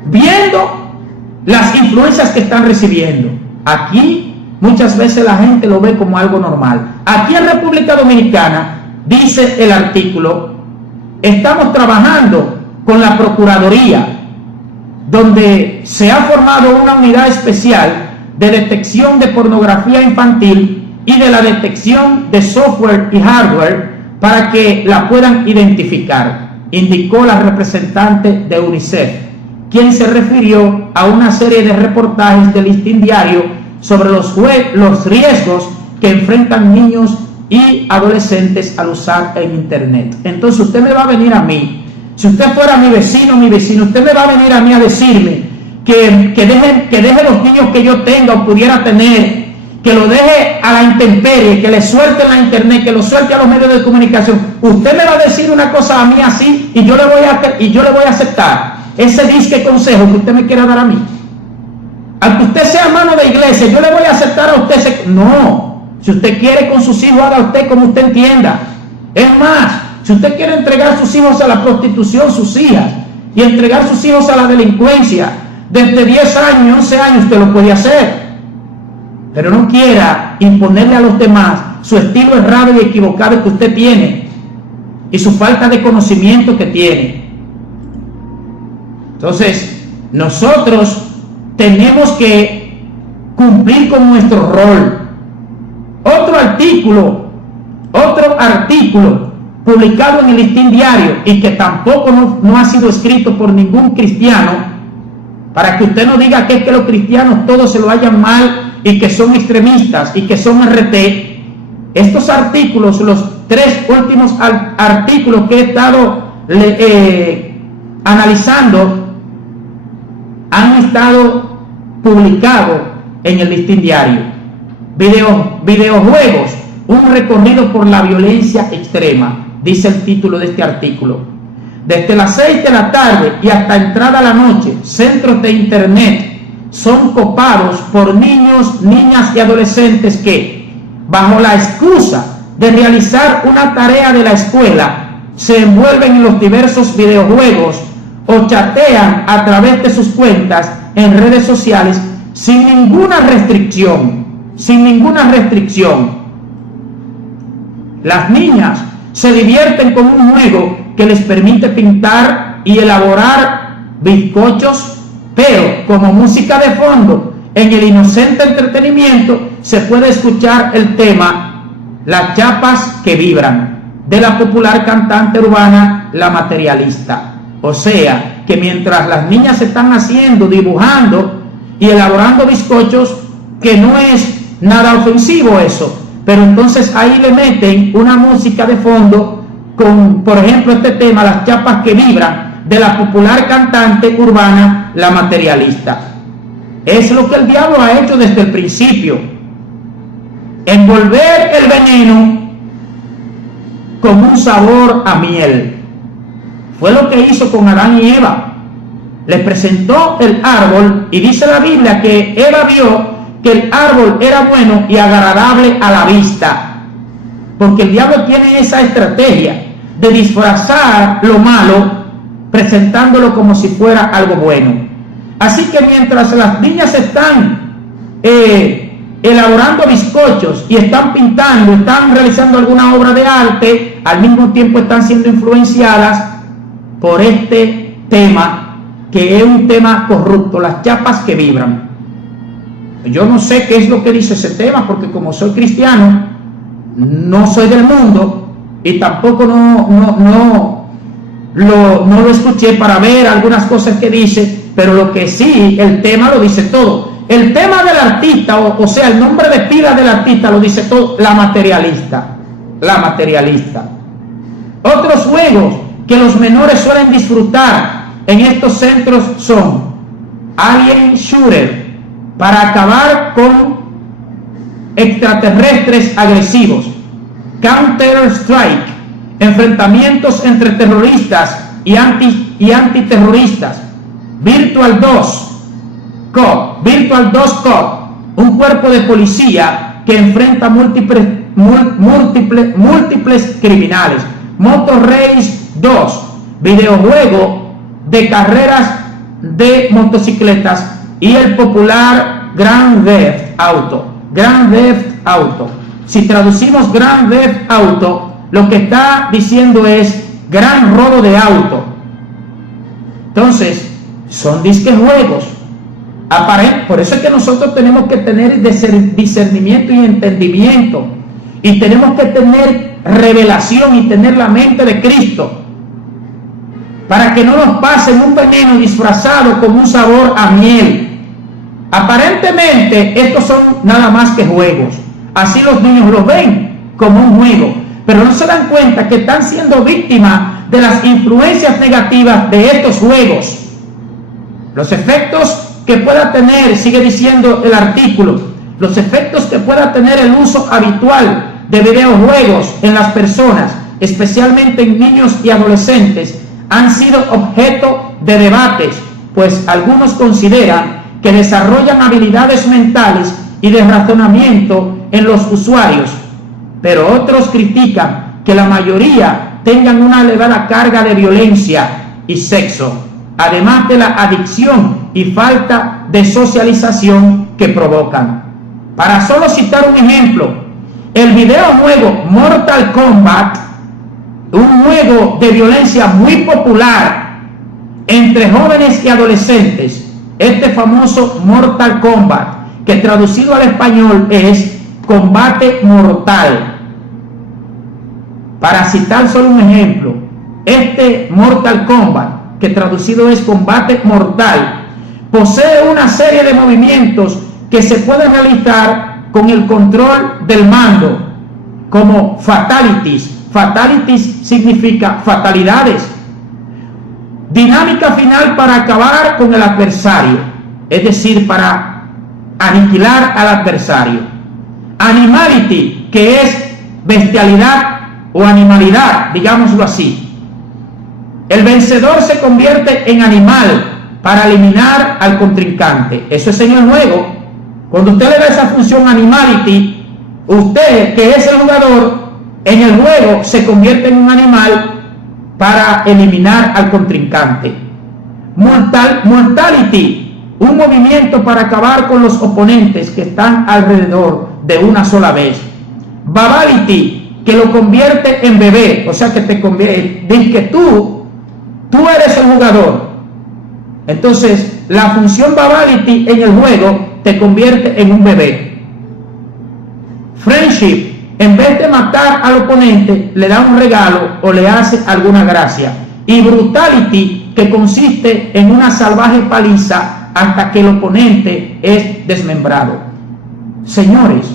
viendo, las influencias que están recibiendo. Aquí muchas veces la gente lo ve como algo normal. Aquí en República Dominicana, dice el artículo, estamos trabajando con la Procuraduría, donde se ha formado una unidad especial de detección de pornografía infantil y de la detección de software y hardware para que la puedan identificar, indicó la representante de UNICEF, quien se refirió a una serie de reportajes del Listín Diario sobre los riesgos que enfrentan niños y adolescentes al usar el internet. Entonces usted me va a venir a mí, si usted fuera mi vecino, usted me va a venir a mí a decirme que deje los niños que yo tenga o pudiera tener, que lo deje a la intemperie, que le suelte en la internet, que lo suelte a los medios de comunicación. Usted me va a decir una cosa a mí así y yo le voy a aceptar ese disque consejo que usted me quiera dar a mí. Aunque usted sea mano de iglesia, yo le voy a aceptar a usted ese... No, si usted quiere con sus hijos, haga usted como usted entienda. Es más, si usted quiere entregar sus hijos a la prostitución, sus hijas, y entregar sus hijos a la delincuencia, desde 10 años, 11 años, usted lo puede hacer. Pero no quiera imponerle a los demás su estilo errado y equivocado que usted tiene y su falta de conocimiento que tiene. Entonces, nosotros tenemos que cumplir con nuestro rol. Otro artículo publicado en el Listín Diario y que tampoco no ha sido escrito por ningún cristiano, para que usted no diga que es que los cristianos todos se lo hayan mal y que son extremistas y que son RT. Estos artículos, los 3 últimos artículos que he estado analizando, han estado publicados en el Listín Diario. Videojuegos, un recorrido por la violencia extrema, dice el título de este artículo. Desde las 6 de la tarde y hasta entrada la noche, centros de internet son copados por niños, niñas y adolescentes que, bajo la excusa de realizar una tarea de la escuela, se envuelven en los diversos videojuegos o chatean a través de sus cuentas en redes sociales sin ninguna restricción. sin ninguna restricción. Las niñas se divierten con un juego que les permite pintar y elaborar bizcochos, pero como música de fondo, en el inocente entretenimiento, se puede escuchar el tema Las chapas que vibran, de la popular cantante urbana La Materialista. O sea, que mientras las niñas están haciendo, dibujando y elaborando bizcochos, que no es nada ofensivo eso, pero entonces ahí le meten una música de fondo con, por ejemplo, este tema, Las chapas que vibran, de la popular cantante urbana La Materialista. Es lo que el diablo ha hecho desde el principio: envolver el veneno con un sabor a miel. Fue lo que hizo con Adán y Eva. Les presentó el árbol y dice la Biblia que Eva vio que el árbol era bueno y agradable a la vista, porque el diablo tiene esa estrategia de disfrazar lo malo presentándolo como si fuera algo bueno. Así que mientras las niñas están elaborando bizcochos y están pintando, están realizando alguna obra de arte, al mismo tiempo están siendo influenciadas por este tema, que es un tema corrupto, las chapas que vibran. Yo no sé qué es lo que dice ese tema, porque como soy cristiano, no soy del mundo y tampoco no lo escuché para ver algunas cosas que dice, pero lo que sí, el tema lo dice todo. El tema del artista, o sea, el nombre de pila del artista lo dice todo: La Materialista. La Materialista. Otros juegos que los menores suelen disfrutar en estos centros son Alien Shooter, para acabar con extraterrestres agresivos; Counter Strike, enfrentamientos entre terroristas y antiterroristas; Virtual 2 Cop, un cuerpo de policía que enfrenta múltiples criminales; Motor Race 2, videojuego de carreras de motocicletas; y el popular Grand Theft Auto. Si traducimos Grand Theft Auto, lo que está diciendo es gran robo de auto. Entonces, son disquejuegos. Por eso es que nosotros tenemos que tener discernimiento y entendimiento, y tenemos que tener revelación y tener la mente de Cristo, para que no nos pasen un veneno disfrazado con un sabor a miel. Aparentemente estos son nada más que juegos, así los niños los ven como un juego, pero no se dan cuenta que están siendo víctimas de las influencias negativas de estos juegos. Los efectos que pueda tener, sigue diciendo el artículo, los efectos que pueda tener el uso habitual de videojuegos en las personas, especialmente en niños y adolescentes, han sido objeto de debates, pues algunos consideran que desarrollan habilidades mentales y de razonamiento en los usuarios, pero otros critican que la mayoría tengan una elevada carga de violencia y sexo, además de la adicción y falta de socialización que provocan. Para solo citar un ejemplo, el videojuego Mortal Kombat, un juego de violencia muy popular entre jóvenes y adolescentes, este famoso Mortal Kombat, que traducido al español es combate mortal. Para citar solo un ejemplo, este Mortal Kombat, que traducido es combate mortal, posee una serie de movimientos que se pueden realizar con el control del mando, como fatalities. Fatalities significa fatalidades. Dinámica final para acabar con el adversario, es decir, para aniquilar al adversario. Animality, que es bestialidad o animalidad, digámoslo así. El vencedor se convierte en animal para eliminar al contrincante. Eso es en el juego. Cuando usted le da esa función animality, usted, que es el jugador, en el juego se convierte en un animal para eliminar al contrincante. Mortality un movimiento para acabar con los oponentes que están alrededor de una sola vez. Babality, que lo convierte en bebé, o sea que te convierte, de que tú eres el jugador. Entonces, la función Babality en el juego te convierte en un bebé. Friendship, en vez de matar al oponente, le da un regalo o le hace alguna gracia. Y Brutality, que consiste en una salvaje paliza hasta que el oponente es desmembrado. Señores,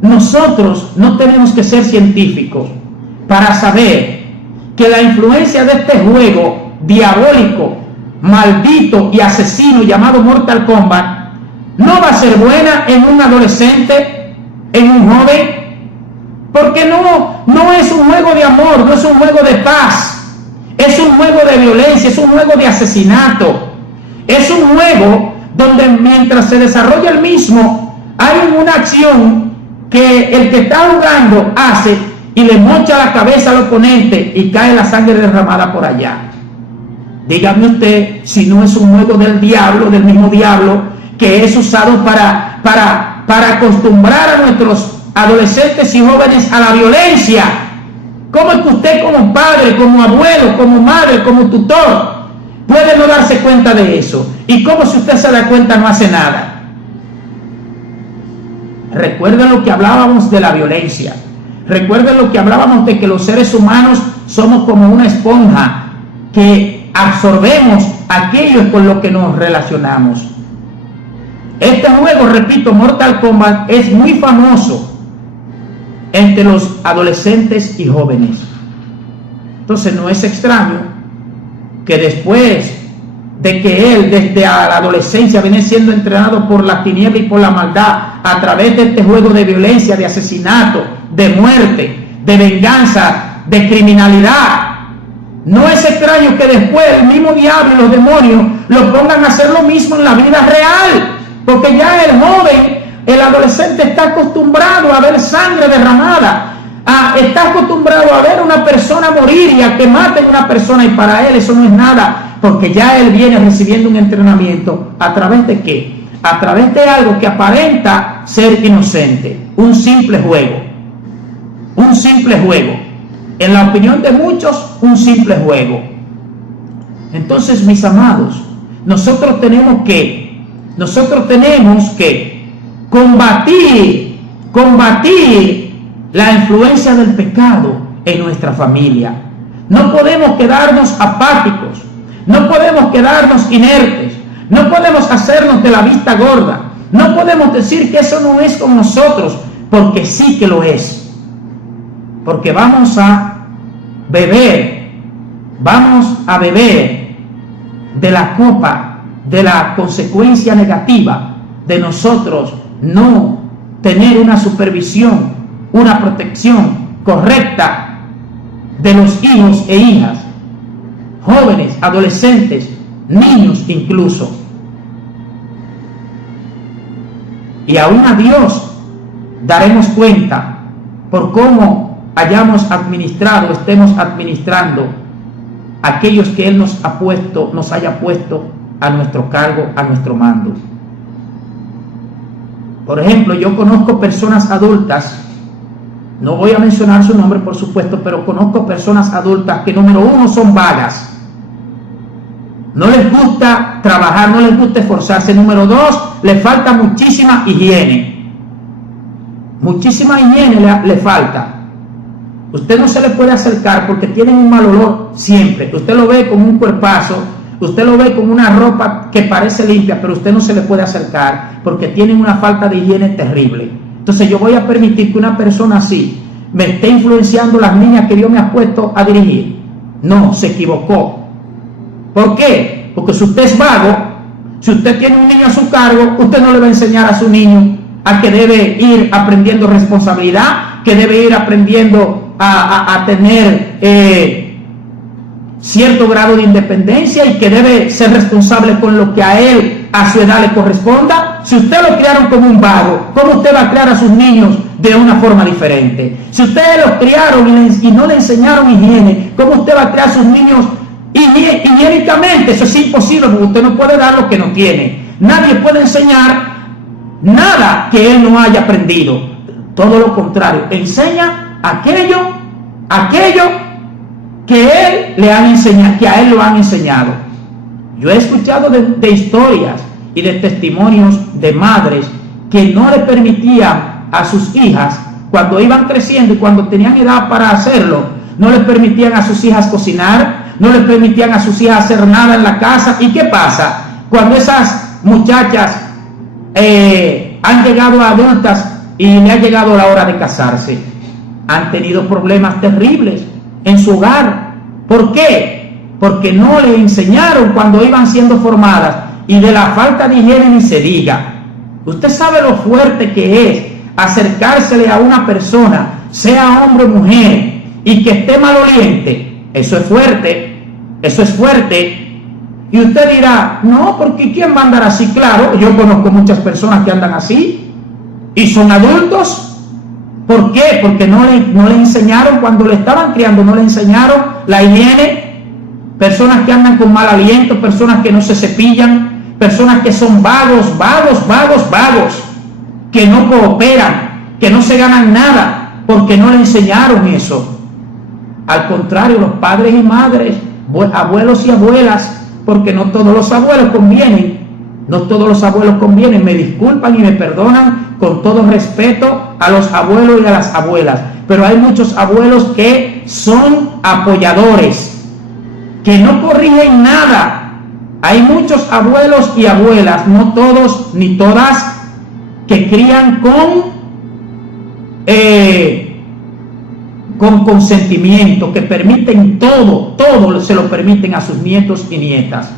nosotros no tenemos que ser científicos para saber que la influencia de este juego diabólico, maldito y asesino llamado Mortal Kombat no va a ser buena en un adolescente, en un joven, porque no es un juego de amor, no es un juego de paz, es un juego de violencia, es un juego de asesinato, es un juego donde mientras se desarrolla el mismo hay una acción que el que está jugando hace y le mocha la cabeza al oponente y cae la sangre derramada por allá. Dígame usted si no es un juego del diablo, del mismo diablo, que es usado para acostumbrar a nuestros adolescentes y jóvenes a la violencia. ¿Cómo es que usted como padre, como abuelo, como madre, como tutor puede no darse cuenta de eso? Y cómo si usted se da cuenta no hace nada. Recuerden lo que hablábamos de la violencia. Recuerden lo que hablábamos de que los seres humanos somos como una esponja que absorbemos aquello con lo que nos relacionamos. Este juego, repito, Mortal Kombat, es muy famoso entre los adolescentes y jóvenes. Entonces no es extraño que después de que él desde la adolescencia viene siendo entrenado por la tiniebla y por la maldad a través de este juego de violencia, de asesinato, de muerte, de venganza, de criminalidad, no es extraño que después el mismo diablo y los demonios lo pongan a hacer lo mismo en la vida real, porque ya el joven, el adolescente está acostumbrado a ver sangre derramada, está acostumbrado a ver una persona morir y a que maten a una persona, y para él eso no es nada, porque ya él viene recibiendo un entrenamiento. ¿A través de qué? A través de algo que aparenta ser inocente, un simple juego, un simple juego. En la opinión de muchos, un simple juego. Entonces, mis amados, nosotros tenemos que combatir la influencia del pecado en nuestra familia. No podemos quedarnos apáticos, no podemos quedarnos inertes, no podemos hacernos de la vista gorda, no podemos decir que eso no es con nosotros, porque sí que lo es. Porque vamos a beber de la copa de la consecuencia negativa de nosotros no tener una supervisión, una protección correcta de los hijos e hijas, jóvenes, adolescentes, niños incluso. Y aún a Dios daremos cuenta por cómo hayamos administrado, estemos administrando aquellos que Él nos haya puesto a nuestro cargo, a nuestro mando. Por ejemplo, yo conozco personas adultas, no voy a mencionar su nombre por supuesto, pero conozco personas adultas que, número uno, son vagas, no les gusta trabajar, no les gusta esforzarse. Número dos, le falta muchísima higiene, le falta. Usted no se le puede acercar porque tienen un mal olor siempre. Usted lo ve con un cuerpazo, usted lo ve con una ropa que parece limpia, pero usted no se le puede acercar porque tienen una falta de higiene terrible. Entonces yo voy a permitir que una persona así me esté influenciando las niñas que Dios me ha puesto a dirigir. No, se equivocó. ¿Por qué? Porque si usted es vago, si usted tiene un niño a su cargo, usted no le va a enseñar a su niño a que debe ir aprendiendo responsabilidad, que debe ir aprendiendo a tener cierto grado de independencia y que debe ser responsable con lo que a él, a su edad le corresponda. Si usted lo criaron como un vago, ¿cómo usted va a criar a sus niños de una forma diferente? Si ustedes los criaron y no le enseñaron higiene, ¿cómo usted va a criar a sus niños higiénicamente eso es imposible, porque usted no puede dar lo que no tiene. Nadie puede enseñar nada que él no haya aprendido. Todo lo contrario, enseña aquello que él le han enseñado, que a él lo han enseñado. Yo he escuchado de historias y de testimonios de madres que no le permitían a sus hijas, cuando iban creciendo y cuando tenían edad para hacerlo, no les permitían a sus hijas cocinar, no les permitían a sus hijas hacer nada en la casa. ¿Y qué pasa? Cuando esas muchachas han llegado a adultas y le ha llegado la hora de casarse, han tenido problemas terribles en su hogar. ¿Por qué? Porque no le enseñaron cuando iban siendo formadas, y de la falta de higiene ni se diga. Usted sabe lo fuerte que es acercársele a una persona, sea hombre o mujer, y que esté maloliente. Eso es fuerte, eso es fuerte. Y usted dirá, no, porque ¿quién va a andar así? Claro, yo conozco muchas personas que andan así y son adultos. ¿Por qué? Porque no le enseñaron, cuando le estaban criando, no le enseñaron la higiene. Personas que andan con mal aliento, personas que no se cepillan, personas que son vagos, que no cooperan, que no se ganan nada, porque no le enseñaron eso. Al contrario, los padres y madres, abuelos y abuelas, porque no todos los abuelos convienen, me disculpan y me perdonan con todo respeto a los abuelos y a las abuelas, pero hay muchos abuelos que son apoyadores, que no corrigen nada. Hay muchos abuelos y abuelas, no todos ni todas, que crían con consentimiento, que permiten todo se lo permiten a sus nietos y nietas,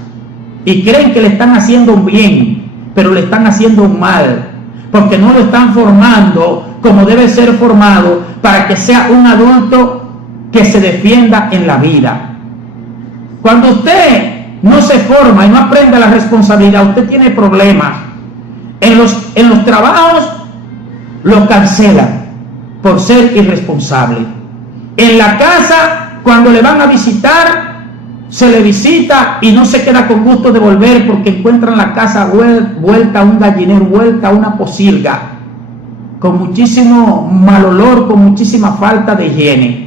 y creen que le están haciendo un bien, pero le están haciendo un mal, porque no lo están formando como debe ser formado para que sea un adulto que se defienda en la vida. Cuando usted no se forma y no aprende la responsabilidad, usted tiene problemas. En los trabajos lo cancelan por ser irresponsable. En la casa, cuando le van a visitar, se le visita y no se queda con gusto de volver porque encuentran la casa vuelta a un gallinero, vuelta a una posilga, con muchísimo mal olor, con muchísima falta de higiene.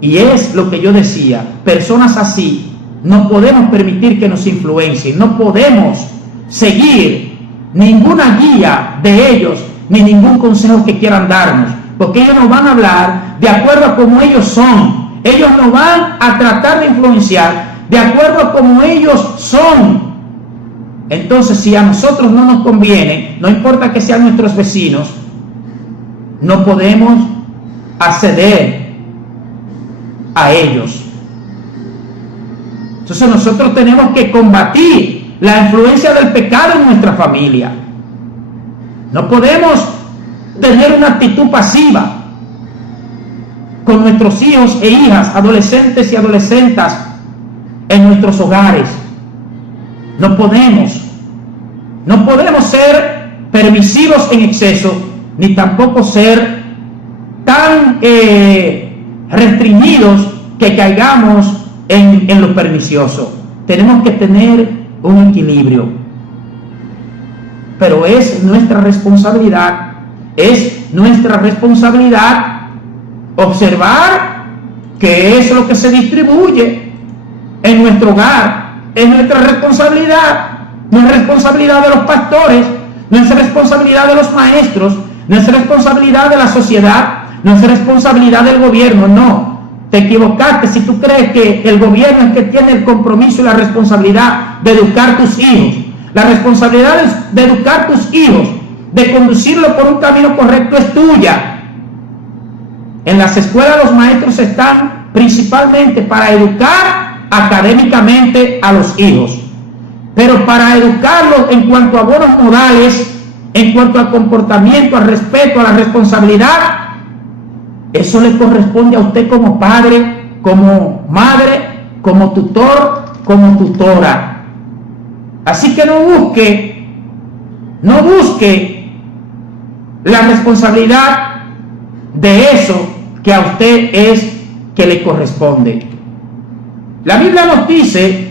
Y es lo que yo decía, personas así no podemos permitir que nos influencien, no podemos seguir ninguna guía de ellos, ni ningún consejo que quieran darnos, porque ellos nos van a hablar de acuerdo a cómo ellos son. Ellos nos van a tratar de influenciar de acuerdo a cómo ellos son. Entonces, si a nosotros no nos conviene, no importa que sean nuestros vecinos, no podemos acceder a ellos. Entonces nosotros tenemos que combatir la influencia del pecado en nuestra familia. No podemos tener una actitud pasiva con nuestros hijos e hijas, adolescentes y adolescentas en nuestros hogares. No podemos ser permisivos en exceso, ni tampoco ser tan restringidos que caigamos en lo pernicioso. Tenemos que tener un equilibrio, pero es nuestra responsabilidad observar qué es lo que se distribuye en nuestro hogar. Es nuestra responsabilidad, no es responsabilidad de los pastores, no es responsabilidad de los maestros, no es responsabilidad de la sociedad, no es responsabilidad del gobierno. No, te equivocaste si tú crees que el gobierno es que tiene el compromiso y la responsabilidad de educar tus hijos. La responsabilidad de educar tus hijos, de conducirlo por un camino correcto, es tuya. En las escuelas los maestros están principalmente para educar académicamente a los hijos, pero para educarlos en cuanto a buenos modales, en cuanto al comportamiento, al respeto, a la responsabilidad, eso le corresponde a usted como padre, como madre, como tutor, como tutora. Así que no busque la responsabilidad de eso que a usted es que le corresponde. La Biblia nos dice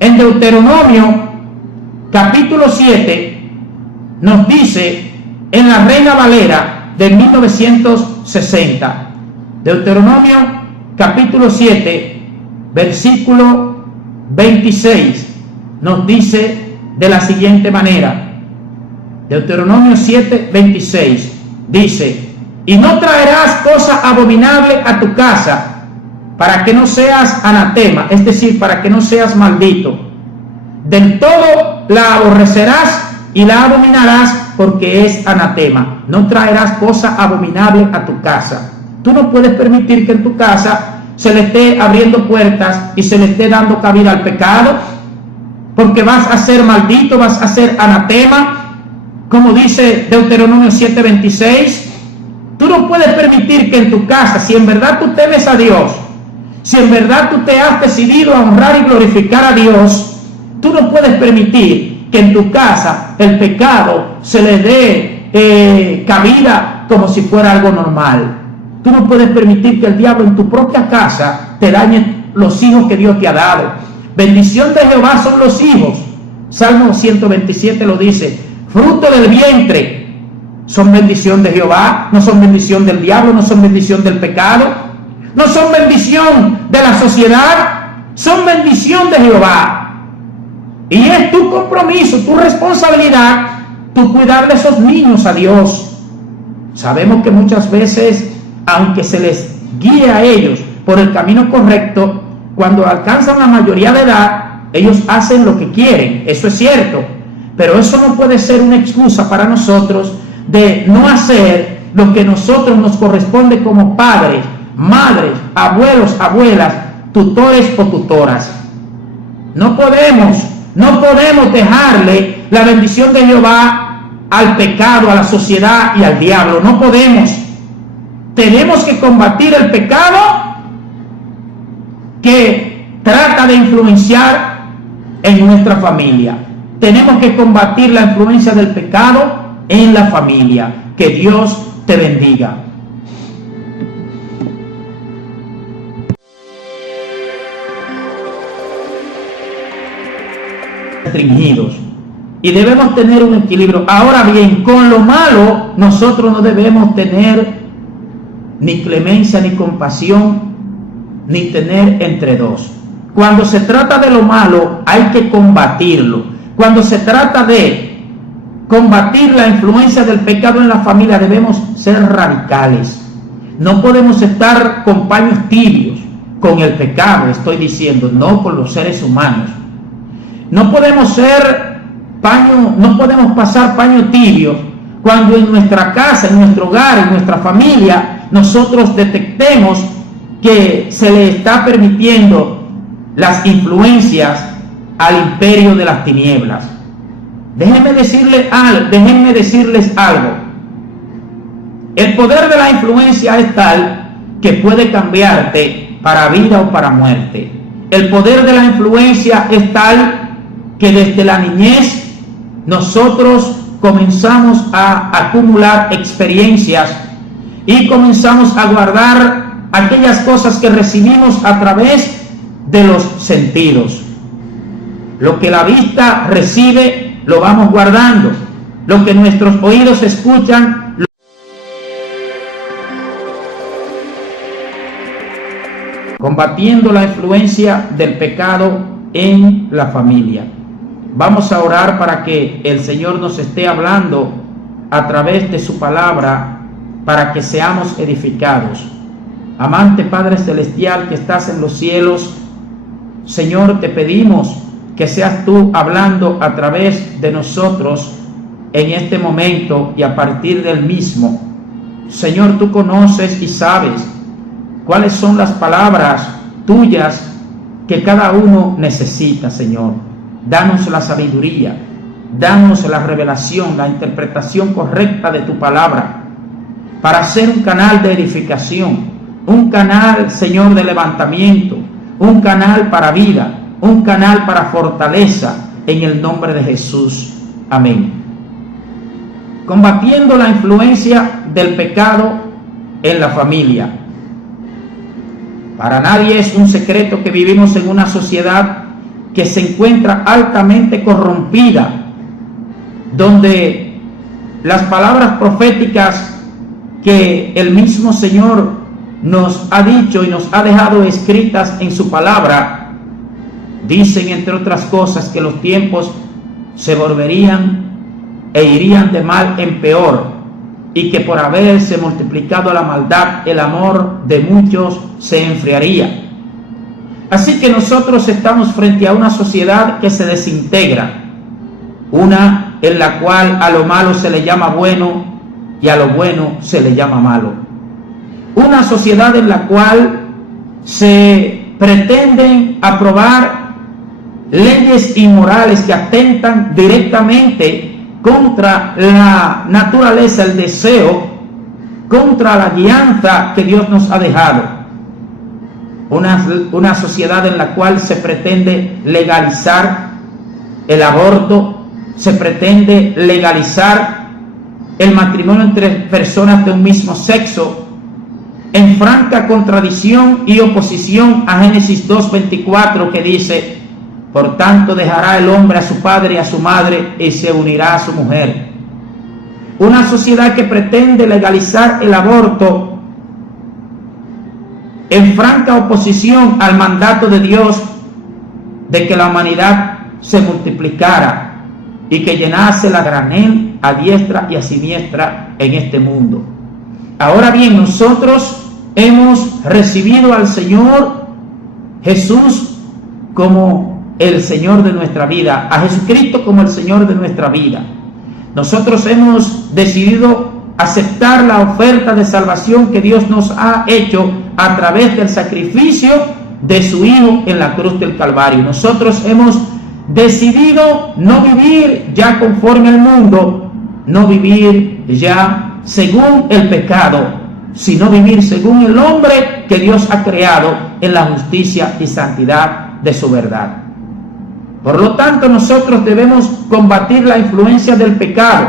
en Deuteronomio capítulo 7, nos dice en la Reina Valera de 1960, Deuteronomio capítulo 7, versículo 26, nos dice de la siguiente manera. Deuteronomio 7, 26 dice: y no traerás cosa abominable a tu casa, para que no seas anatema, es decir, para que no seas maldito. Del todo la aborrecerás y la abominarás, porque es anatema. No traerás cosa abominable a tu casa. Tú no puedes permitir que en tu casa se le esté abriendo puertas y se le esté dando cabida al pecado, porque vas a ser maldito, vas a ser anatema, como dice Deuteronomio 7:26. Tú no puedes permitir que en tu casa, si en verdad tú temes a Dios, si en verdad tú te has decidido a honrar y glorificar a Dios, tú no puedes permitir que en tu casa el pecado se le dé cabida como si fuera algo normal. Tú no puedes permitir que el diablo en tu propia casa te dañe los hijos que Dios te ha dado. Bendición de Jehová son los hijos. Salmo 127 lo dice: fruto del vientre son bendición de Jehová, no son bendición del diablo, no son bendición del pecado, no son bendición de la sociedad, son bendición de Jehová. Y es tu compromiso, tu responsabilidad, tu cuidar de esos niños a Dios. Sabemos que muchas veces, aunque se les guíe a ellos por el camino correcto, cuando alcanzan la mayoría de edad, ellos hacen lo que quieren, eso es cierto, pero eso no puede ser una excusa para nosotros de no hacer lo que nosotros nos corresponde como padres, madres, abuelos, abuelas, tutores o tutoras. No podemos dejarle la bendición de Jehová al pecado, a la sociedad y al diablo. No podemos. Tenemos que combatir el pecado que trata de influenciar en nuestra familia. Tenemos que combatir la influencia del pecado en la familia. Que Dios te bendiga. Restringidos, y debemos tener un equilibrio. Ahora bien, con lo malo nosotros no debemos tener ni clemencia ni compasión, ni tener entre dos. Cuando se trata de lo malo hay que combatirlo. Cuando se trata de combatir la influencia del pecado en la familia, debemos ser radicales. No podemos estar con paños tibios con el pecado, estoy diciendo, no con los seres humanos. No podemos pasar paño tibio cuando en nuestra casa, en nuestro hogar, en nuestra familia, nosotros detectemos que se le está permitiendo las influencias al imperio de las tinieblas. Déjenme decirles algo. El poder de la influencia es tal que puede cambiarte para vida o para muerte. El poder de la influencia es tal que desde la niñez nosotros comenzamos a acumular experiencias y comenzamos a guardar aquellas cosas que recibimos a través de los sentidos. Lo que la vista recibe lo vamos guardando, lo que nuestros oídos escuchan combatiendo la influencia del pecado en la familia. Vamos a orar para que el Señor nos esté hablando a través de su palabra, para que seamos edificados. Amante Padre Celestial que estás en los cielos, Señor, te pedimos que seas tú hablando a través de nosotros en este momento y a partir del mismo. Señor, tú conoces y sabes cuáles son las palabras tuyas que cada uno necesita, Señor. Danos la sabiduría, danos la revelación, la interpretación correcta de tu palabra, para ser un canal de edificación, un canal, Señor, de levantamiento, un canal para vida, un canal para fortaleza, en el nombre de Jesús. Amén. Combatiendo la influencia del pecado en la familia. Para nadie es un secreto que vivimos en una sociedad que se encuentra altamente corrompida, donde las palabras proféticas que el mismo Señor nos ha dicho y nos ha dejado escritas en su palabra, dicen entre otras cosas que los tiempos se volverían e irían de mal en peor, y que por haberse multiplicado la maldad, el amor de muchos se enfriaría. Así que nosotros estamos frente a una sociedad que se desintegra, una en la cual a lo malo se le llama bueno y a lo bueno se le llama malo. Una sociedad en la cual se pretenden aprobar leyes inmorales que atentan directamente contra la naturaleza, el deseo, contra la guianza que Dios nos ha dejado. Una sociedad en la cual se pretende legalizar el aborto, se pretende legalizar el matrimonio entre personas de un mismo sexo, en franca contradicción y oposición a Génesis 2:24, que dice: por tanto dejará el hombre a su padre y a su madre y se unirá a su mujer. Una sociedad que pretende legalizar el aborto en franca oposición al mandato de Dios de que la humanidad se multiplicara y que llenase la granel a diestra y a siniestra en este mundo. Ahora bien, nosotros hemos recibido al Señor Jesús como el Señor de nuestra vida, a Jesucristo como el Señor de nuestra vida. Nosotros hemos decidido aceptar la oferta de salvación que Dios nos ha hecho a través del sacrificio de su Hijo en la cruz del Calvario. Nosotros hemos decidido no vivir ya conforme al mundo, no vivir ya según el pecado, sino vivir según el hombre que Dios ha creado en la justicia y santidad de su verdad. Por lo tanto, nosotros debemos combatir la influencia del pecado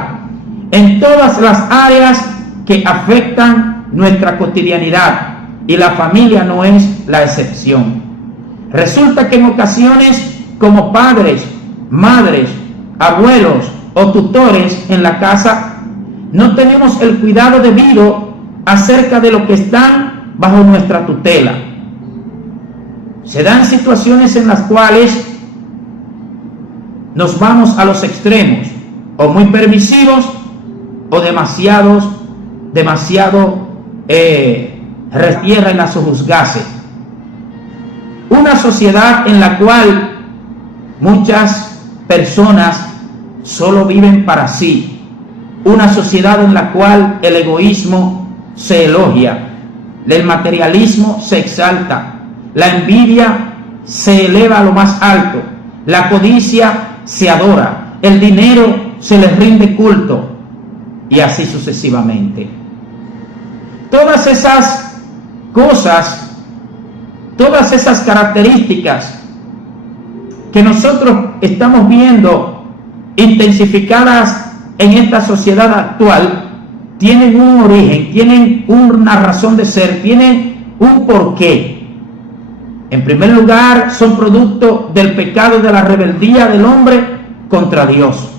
en todas las áreas que afectan nuestra cotidianidad, y la familia no es la excepción. Resulta que en ocasiones, como padres, madres, abuelos o tutores en la casa, no tenemos el cuidado debido acerca de lo que están bajo nuestra tutela. Se dan situaciones en las cuales nos vamos a los extremos, o muy permisivos o demasiado retierran a sojuzgarse. Una sociedad en la cual muchas personas solo viven para sí. Una sociedad en la cual el egoísmo se elogia, el materialismo se exalta, la envidia se eleva a lo más alto, la codicia se adora, el dinero se les rinde culto, y así sucesivamente. Todas esas cosas, todas esas características que nosotros estamos viendo intensificadas en esta sociedad actual, tienen un origen, tienen una razón de ser, tienen un porqué. En primer lugar, son producto del pecado, de la rebeldía del hombre contra Dios.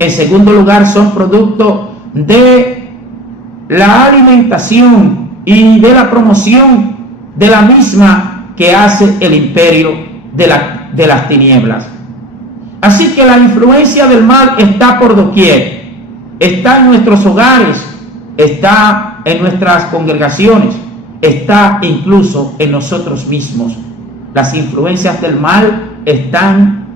En segundo lugar, son producto de la alimentación y de la promoción de la misma que hace el imperio de las tinieblas. Así que la influencia del mal está por doquier, está en nuestros hogares, está en nuestras congregaciones, está incluso en nosotros mismos. Las influencias del mal están